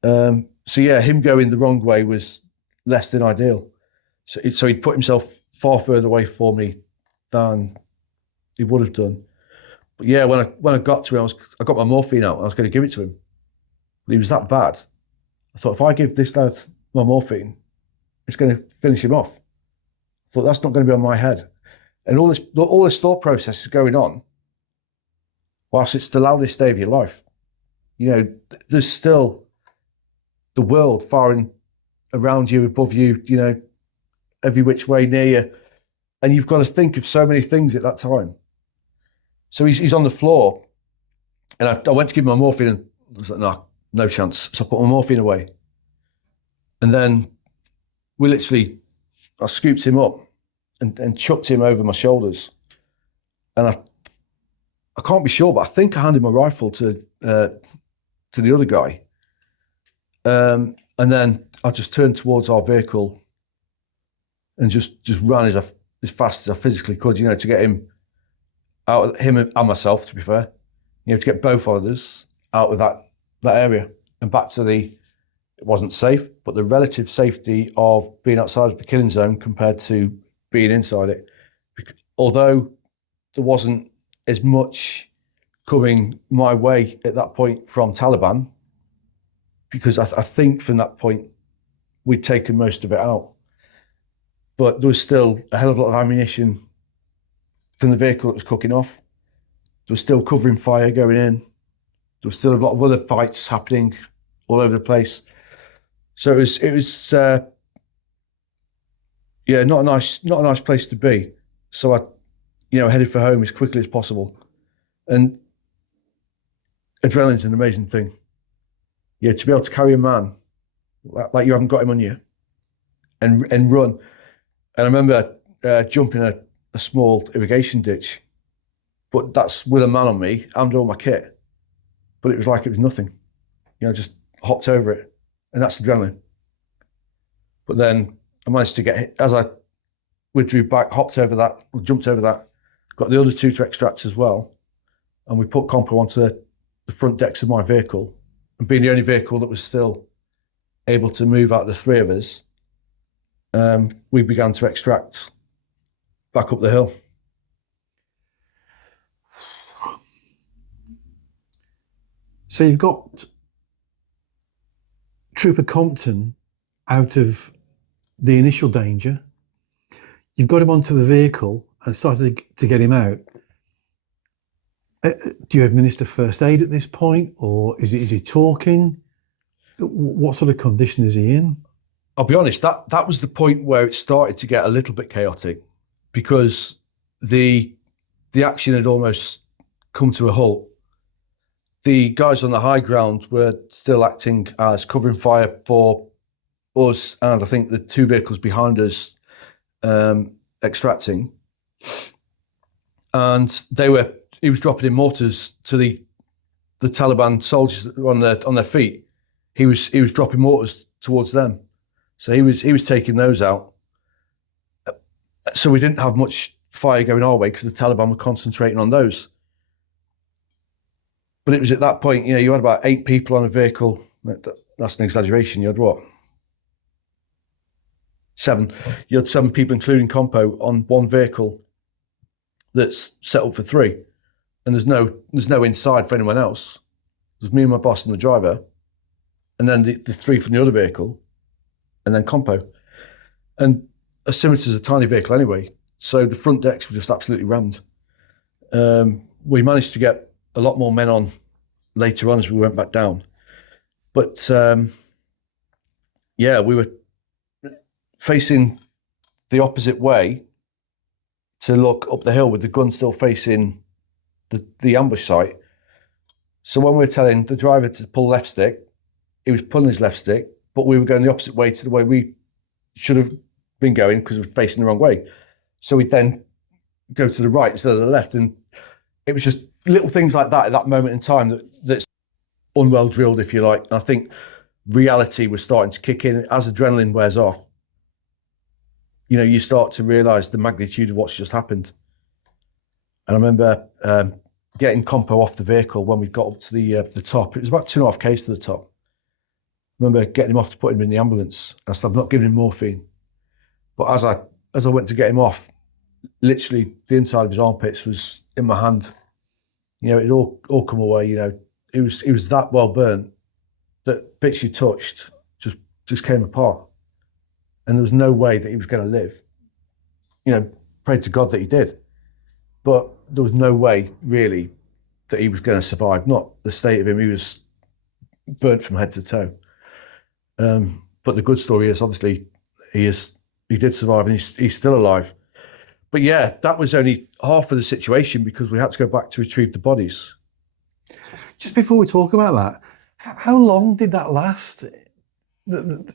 So yeah, him going the wrong way was less than ideal. So he'd put himself far further away for me than he would have done. But yeah, when I got to him, I got my morphine out. I was going to give it to him, but he was that bad. I thought, if I give this lad my morphine, it's going to finish him off. I thought, that's not going to be on my head. And all this thought process is going on whilst it's the loudest day of your life. You know, there's still the world firing around you, above you, you know, every which way near you. And you've got to think of so many things at that time. So he's on the floor, and I went to give him my morphine, and I was like, no chance. So I put my morphine away. And then I scooped him up and chucked him over my shoulders. And I can't be sure, but I think I handed my rifle to the other guy. And then I just turned towards our vehicle and just ran as fast as I physically could, you know, to get him out, him and myself, to be fair, you know, to get both of us out of that area and back to it wasn't safe, but the relative safety of being outside of the killing zone compared to being inside it. Although there wasn't as much coming my way at that point from Taliban, because I think from that point we'd taken most of it out. But there was still a hell of a lot of ammunition from the vehicle that was cooking off. There was still covering fire going in. There was still a lot of other fights happening all over the place. So it was not a nice place to be. So I, you know, headed for home as quickly as possible. And adrenaline's an amazing thing. Yeah, to be able to carry a man like you haven't got him on you and run. And I remember jumping a small irrigation ditch, but that's with a man on me and all my kit. But it was like it was nothing. You know, just hopped over it. And that's adrenaline. But then I managed to get hit. As I withdrew back, jumped over that, got the other two to extract as well. And we put Compo onto the front decks of my vehicle. And being the only vehicle that was still able to move out of the three of us, we began to extract back up the hill. So you've got Trooper Compton out of the initial danger. You've got him onto the vehicle and started to get him out. Do you administer first aid at this point, or is he talking? What sort of condition is he in? I'll be honest, that was the point where it started to get a little bit chaotic, because the action had almost come to a halt. The guys on the high ground were still acting as covering fire for us, and I think the two vehicles behind us extracting. And he was dropping in mortars to the Taliban soldiers on their feet. He was dropping mortars towards them. So he was taking those out. So we didn't have much fire going our way because the Taliban were concentrating on those. But it was at that point, you know, you had about 8 people on a vehicle. That's an exaggeration. You had what? 7. You had 7 people, including Compo, on one vehicle that's set up for 3, and there's no inside for anyone else. There's me and my boss and the driver, and then the 3 from the other vehicle, and then Compo. And a Scimitar's a tiny vehicle anyway, so the front decks were just absolutely rammed. We managed to get a lot more men on later on as we went back down. But yeah, we were facing the opposite way to look up the hill with the gun still facing the ambush site. So when we were telling the driver to pull left stick, he was pulling his left stick, but we were going the opposite way to the way we should have been going because we were facing the wrong way. So we'd then go to the right instead of the left. And it was just little things like that at that moment in time that's unwell drilled, if you like. And I think reality was starting to kick in as adrenaline wears off. You know, you start to realise the magnitude of what's just happened. And I remember getting Compo off the vehicle when we got up to the top. It was about 2.5 k's to the top. I remember getting him off to put him in the ambulance. I said, I've not given him morphine. But as I went to get him off, literally the inside of his armpits was in my hand. You know, it all come away. You know, it was that well burnt that bits you touched just came apart, and there was no way that he was going to live. You know, pray to God that he did, but there was no way really that he was going to survive. Not the state of him; he was burnt from head to toe. But the good story is obviously he did survive, and he's still alive. But yeah, that was only half of the situation because we had to go back to retrieve the bodies. Just before we talk about that, how long did that last?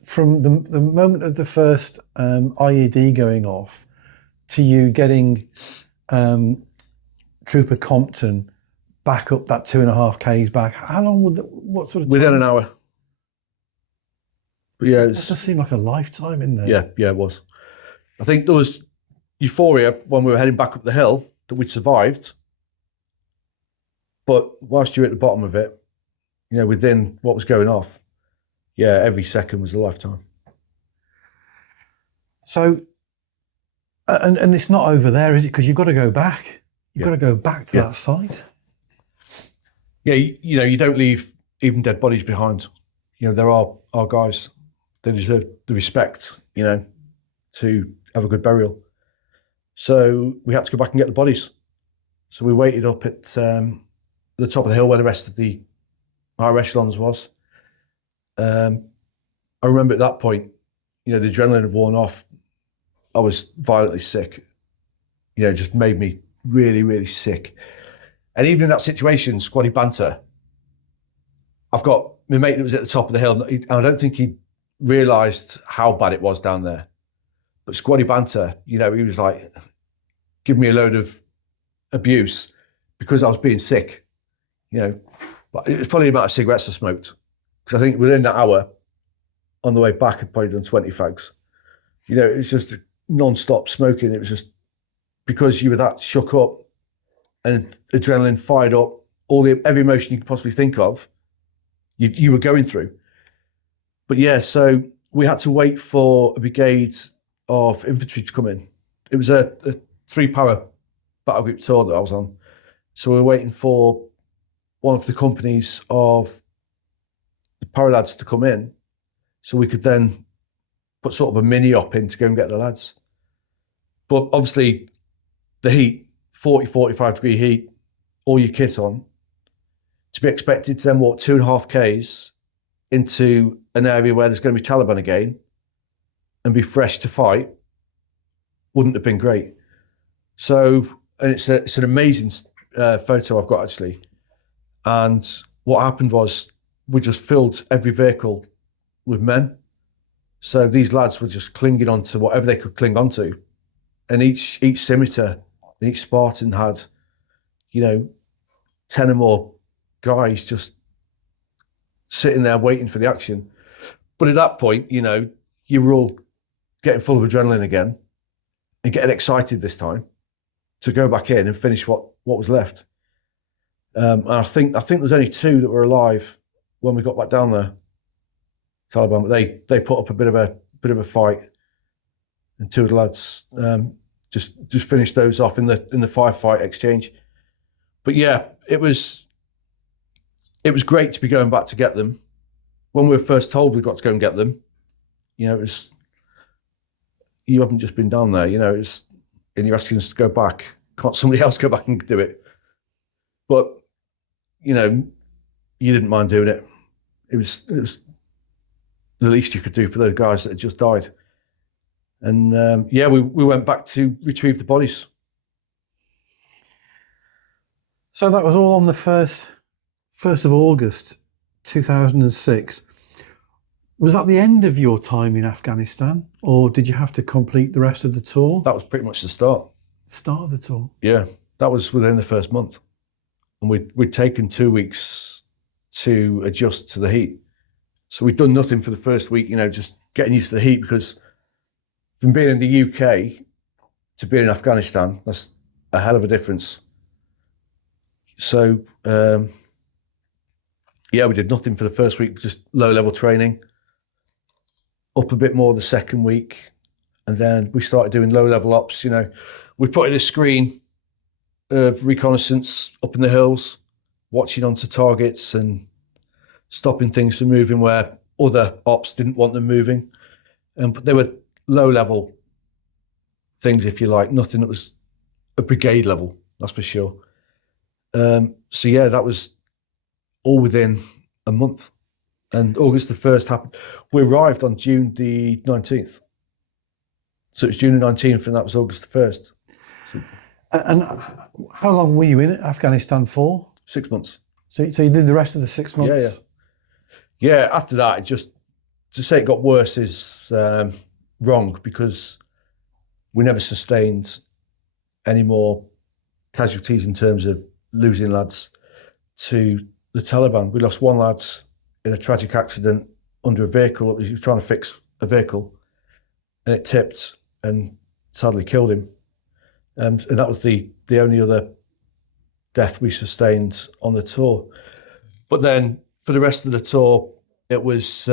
From the moment of the first IED going off to you getting Trooper Compton back up that 2.5 k's back, how long would what sort of time? Within an hour. But yeah, It does seem like a lifetime in there. Yeah, it was. I think there was euphoria when we were heading back up the hill that we'd survived. But whilst you're at the bottom of it, you know, within what was going off, yeah, every second was a lifetime. So, and it's not over there, is it? Because you've got to go back. You've got to go back to that site. Yeah, you know, you don't leave even dead bodies behind. You know, there are our guys. They deserve the respect, you know, to have a good burial. So we had to go back and get the bodies. So we waited up at the top of the hill where the rest of the higher echelons was. I remember at that point, you know, the adrenaline had worn off. I was violently sick. You know, it just made me really, really sick. And even in that situation, squaddy banter, I've got my mate that was at the top of the hill, and I don't think he realised how bad it was down there. But squaddy banter, you know, he was like, give me a load of abuse because I was being sick, you know. But it was probably the amount of cigarettes I smoked. Because I think within that hour, on the way back, I'd probably done 20 fags. You know, it was just non-stop smoking. It was just because you were that shook up and adrenaline fired up, every emotion you could possibly think of, you were going through. But yeah, so we had to wait for a brigade of infantry to come in. It was a 3-para battle group tour that I was on. So we were waiting for one of the companies of the para lads to come in so we could then put sort of a mini-op in to go and get the lads. But obviously the heat, 40, 45 degree heat, all your kit on, to be expected to then walk 2.5 k's into an area where there's going to be Taliban again and be fresh to fight wouldn't have been great. So, and it's an amazing photo I've got actually. And what happened was we just filled every vehicle with men. So these lads were just clinging onto whatever they could cling onto. And each scimitar and each Spartan had, you know, 10 or more guys just sitting there waiting for the action. But at that point, you know, you were all getting full of adrenaline again and getting excited this time to go back in and finish what was left. And I think there's only 2 that were alive when we got back down there, Taliban. But they put up a bit of a fight. and two of the lads just finished those off in the firefight exchange. But yeah, it was great to be going back to get them. When we were first told we got to go and get them, you know, it was, you haven't just been down there, you know, and you're asking us to go back. Can't somebody else go back and do it? But, you know, you didn't mind doing it. It was the least you could do for those guys that had just died. And yeah, we went back to retrieve the bodies. So that was all on the 1st of August, 2006. Was that the end of your time in Afghanistan, or did you have to complete the rest of the tour? That was pretty much the start. Start of the tour? Yeah, that was within the first month. And we'd taken 2 weeks to adjust to the heat. So we'd done nothing for the first week, you know, just getting used to the heat, because from being in the UK to being in Afghanistan, that's a hell of a difference. So, yeah, we did nothing for the first week, just low-level training. Up a bit more the second week, and then we started doing low-level ops. You know, we put in a screen of reconnaissance up in the hills, watching onto targets and stopping things from moving where other ops didn't want them moving. But they were low-level things, if you like, nothing that was a brigade level, that's for sure. So yeah, that was all within a month. And August the 1st happened. We arrived on June the 19th. So it was June the 19th and that was August the 1st. So, and how long were you in Afghanistan for? 6 months. So you did the rest of the 6 months? Yeah, after that, to say it got worse is wrong, because we never sustained any more casualties in terms of losing lads to the Taliban. We lost one lad in a tragic accident under a vehicle. He was trying to fix a vehicle and it tipped and sadly killed him. And that was the only other death we sustained on the tour. But then for the rest of the tour, it was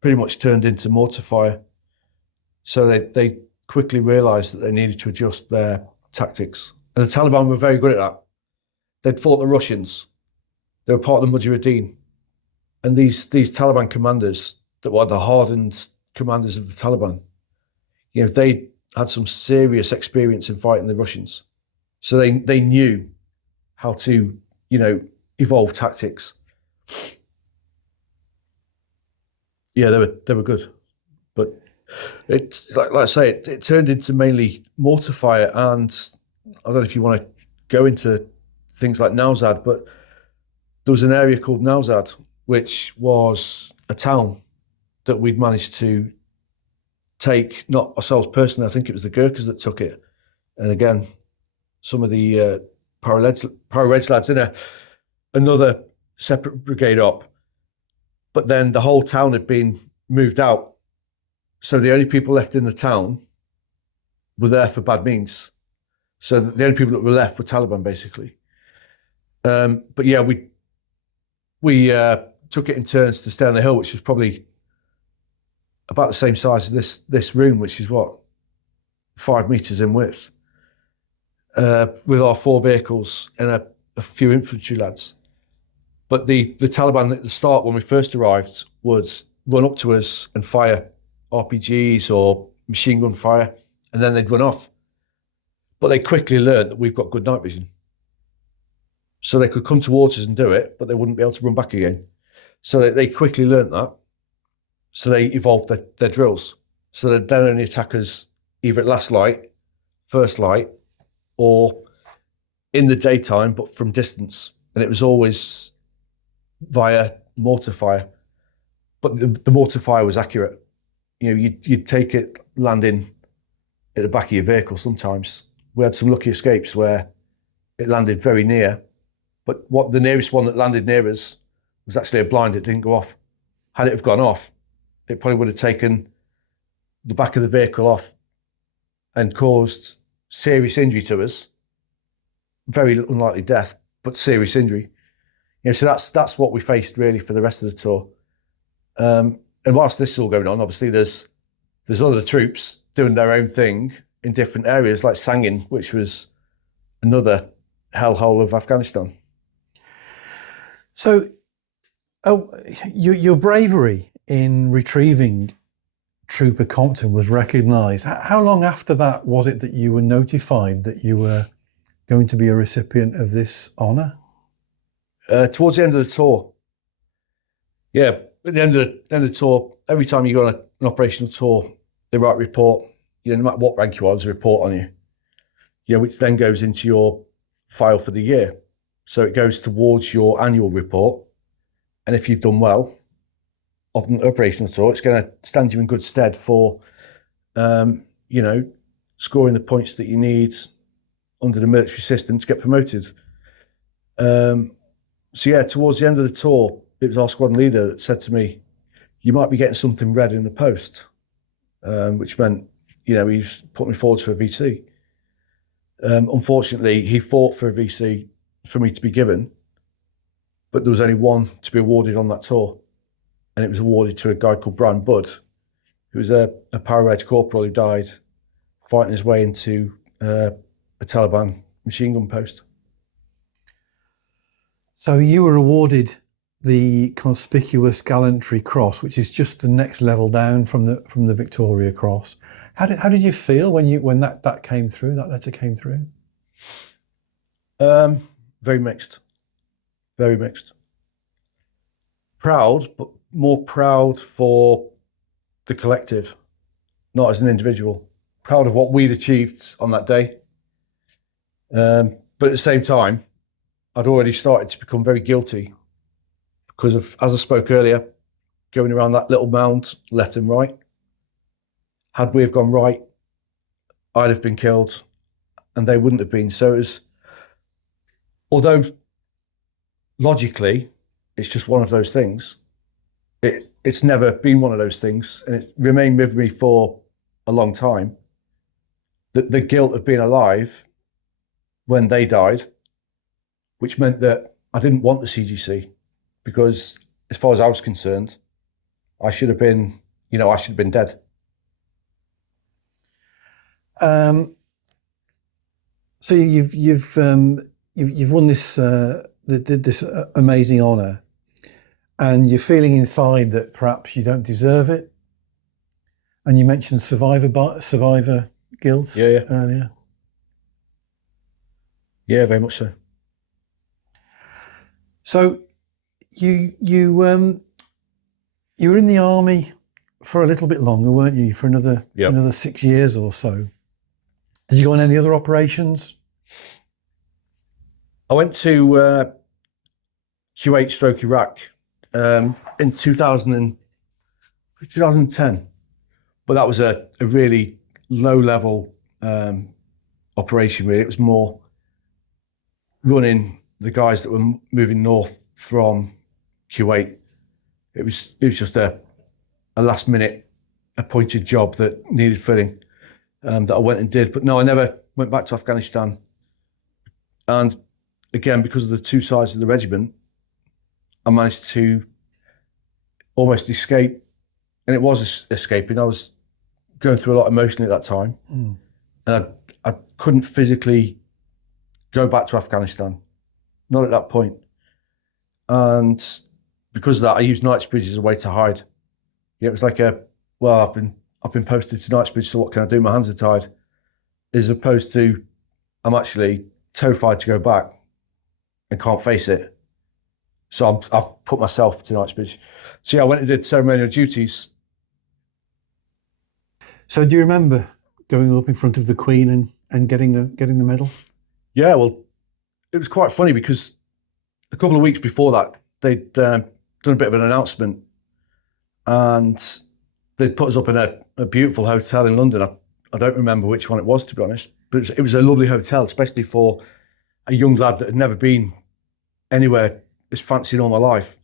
pretty much turned into mortar fire. So they quickly realised that they needed to adjust their tactics. And the Taliban were very good at that. They'd fought the Russians. They were part of the Mujahideen. And these Taliban commanders that were the hardened commanders of the Taliban, you know, they had some serious experience in fighting the Russians. So they knew how to, you know, evolve tactics. Yeah, they were good. But it's like I say, it turned into mainly mortar fire. And I don't know if you want to go into things like Nowzad, but there was an area called Nowzad, which was a town that we'd managed to take, not ourselves personally, I think it was the Gurkhas that took it. And again, some of the Para-Reg lads in another separate brigade op. But then the whole town had been moved out. So the only people left in the town were there for bad means. So the only people that were left were Taliban, basically. But yeah, we took it in turns to stay on the hill, which was probably about the same size as this room, which is 5 meters in width, with our 4 vehicles and a few infantry lads. But the Taliban at the start, when we first arrived, would run up to us and fire RPGs or machine gun fire, and then they'd run off. But they quickly learned that we've got good night vision. So they could come towards us and do it, but they wouldn't be able to run back again. So they quickly learned that. So they evolved their drills. So they'd then only attack us either at last light, first light, or in the daytime, but from distance. And it was always via mortar fire. But the mortar fire was accurate. You know, you'd take it landing at the back of your vehicle sometimes. We had some lucky escapes where it landed very near. But the nearest one that landed near us was actually a blind. It didn't go off. Had it have gone off, it probably would have taken the back of the vehicle off and caused serious injury to us. Very unlikely death, but serious injury. You know, so that's what we faced really for the rest of the tour. And whilst this is all going on, obviously there's there's other troops doing their own thing in different areas, like Sangin, which was another hellhole of Afghanistan. So, your bravery in retrieving Trooper Compton was recognised. How long after that was it that you were notified that you were going to be a recipient of this honour? Towards the end of the tour. Yeah, at the end of the tour, every time you go on an operational tour, they write a report, no matter what rank you are, there's a report on you, which then goes into your file for the year. So it goes towards your annual report. And if you've done well on an operational tour, it's going to stand you in good stead for, scoring the points that you need under the military system to get promoted. Towards the end of the tour, it was our squadron leader that said to me, you might be getting something red in the post, which meant, he's put me forward for a VC. Unfortunately, he fought for a VC for me to be given, but there was only one to be awarded on that tour. And it was awarded to a guy called Brian Budd, who was a para-reg corporal who died fighting his way into a Taliban machine gun post. So you were awarded the Conspicuous Gallantry Cross, which is just the next level down from the Victoria Cross. How did you feel when that came through, that letter came through? Very mixed. Very mixed. Proud, but more proud for the collective, not as an individual. Proud of what we'd achieved on that day. But at the same time, I'd already started to become very guilty because of, as I spoke earlier, going around that little mound left and right. Had we have gone right, I'd have been killed and they wouldn't have been. So it was, although logically, it's just one of those things, it's never been one of those things, and it remained with me for a long time. The guilt of being alive when they died, which meant that I didn't want the CGC, because as far as I was concerned, I should have been dead. So you've won this this amazing honour, and you're feeling inside that perhaps you don't deserve it. And you mentioned survivor guilt earlier. Yeah, very much so. So you were in the army for a little bit longer, weren't you? For another 6 years or so. Did you go on any other operations? I went to Kuwait/Iraq in 2010, but that was a really low-level operation. Really, it was more running the guys that were moving north from Kuwait. It was just a last-minute appointed job that needed filling that I went and did. But no, I never went back to Afghanistan. And again, because of the two sides of the regiment, I managed to almost escape. And it was escaping. I was going through a lot emotionally at that time. And I couldn't physically go back to Afghanistan. Not at that point. And because of that, I used Knightsbridge as a way to hide. It was like I've been posted to Knightsbridge, so what can I do? My hands are tied. As opposed to, I'm actually terrified to go back and can't face it. So I've put myself to Knightsbridge. So yeah, I went and did ceremonial duties. So do you remember going up in front of the Queen and getting the medal? Yeah, well, it was quite funny because a couple of weeks before that, they'd done a bit of an announcement, and they'd put us up in a beautiful hotel in London. I don't remember which one it was, to be honest, but it was a lovely hotel, especially for a young lad that had never been anywhere as fancy in all my life.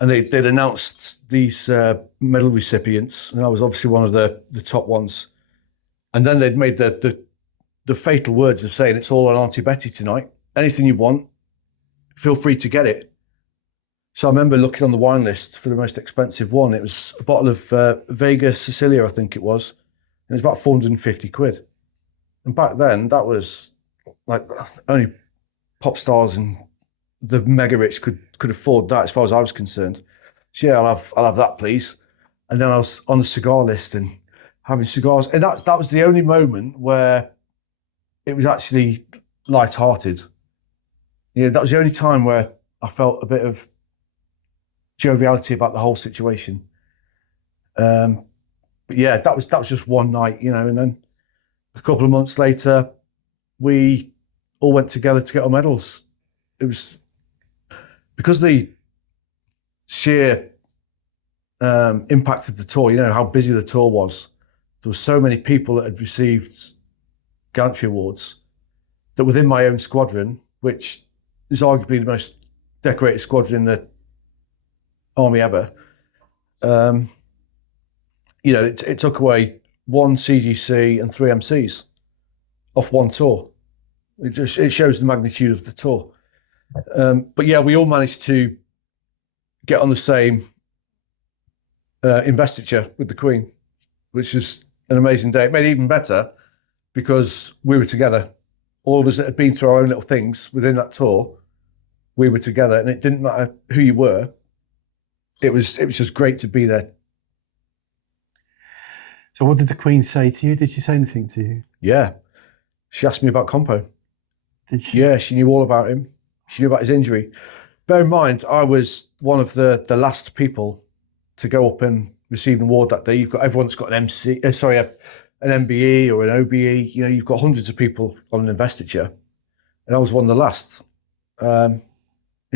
And they'd announced these medal recipients, and I was obviously one of the top ones. And then they'd made the fatal words of saying, it's all on Auntie Betty tonight. Anything you want, feel free to get it. So I remember looking on the wine list for the most expensive one. It was a bottle of Vega Sicilia, I think it was. And it was about 450 quid. And back then, that was like only pop stars and the mega rich could afford that, as far as I was concerned. So yeah, I'll have that, please. And then I was on the cigar list and having cigars, and that was the only moment where it was actually light-hearted. Yeah, that was the only time where I felt a bit of joviality about the whole situation. But yeah, that was just one night, you know. And then a couple of months later, we all went together to get our medals. It was because the sheer impact of the tour, you know, how busy the tour was. There were so many people that had received gallantry awards that within my own squadron, which is arguably the most decorated squadron in the army ever, you know, it took away 1 CGC and 3 MCs off one tour. It shows the magnitude of the tour. But yeah, we all managed to get on the same investiture with the Queen, which was an amazing day. It made it even better because we were together. All of us that had been through our own little things within that tour, we were together, and it didn't matter who you were. It was just great to be there. So what did the Queen say to you? Did she say anything to you? Yeah. She asked me about Compo. Did she? Yeah, she knew all about him. She knew about his injury. Bear in mind, I was one of the last people to go up and receive an award that day. You've got everyone that's got an an MBE or an OBE. You know, you've got hundreds of people on an investiture, and I was one of the last. And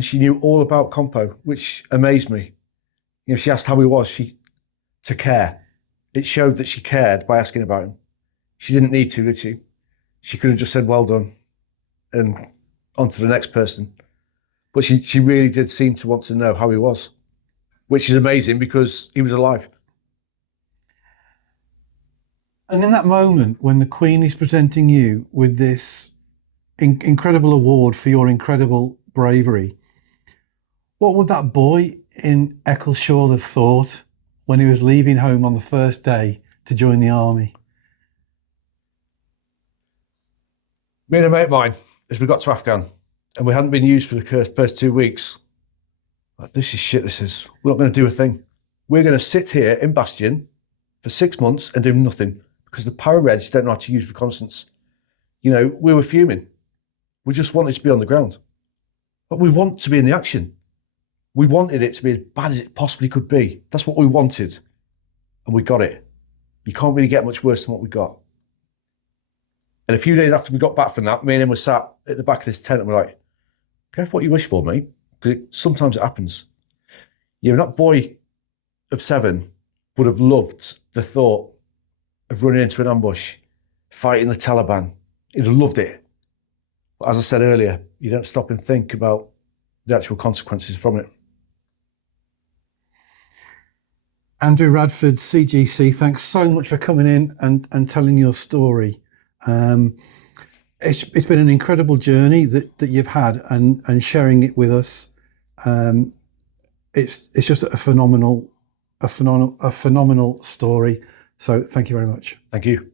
she knew all about Compo, which amazed me. You know, she asked how he was. To care. It showed that she cared by asking about him. She didn't need to, did she? She could have just said, well done, and on to the next person. But she really did seem to want to know how he was, which is amazing because he was alive. And in that moment, when the Queen is presenting you with this incredible award for your incredible bravery, what would that boy in Eccleshall have thought when he was leaving home on the first day to join the army? Me and a mate of mine, as we got to Afghan, and we hadn't been used for the first 2 weeks, like, this is shit, this is. We're not going to do a thing. We're going to sit here in Bastion for 6 months and do nothing because the para-reg don't know how to use reconnaissance. You know, we were fuming. We just wanted to be on the ground. But we want to be in the action. We wanted it to be as bad as it possibly could be. That's what we wanted. And we got it. You can't really get much worse than what we got. And a few days after we got back from that, me and him were sat at the back of this tent and we're like, careful what you wish for, mate. Because sometimes it happens. You know, that boy of 7 would have loved the thought of running into an ambush, fighting the Taliban. He'd have loved it. But as I said earlier, you don't stop and think about the actual consequences from it. Andrew Radford CGC, thanks so much for coming in and telling your story. It's been an incredible journey that you've had and sharing it with us. It's just a phenomenal story. So thank you very much. Thank you.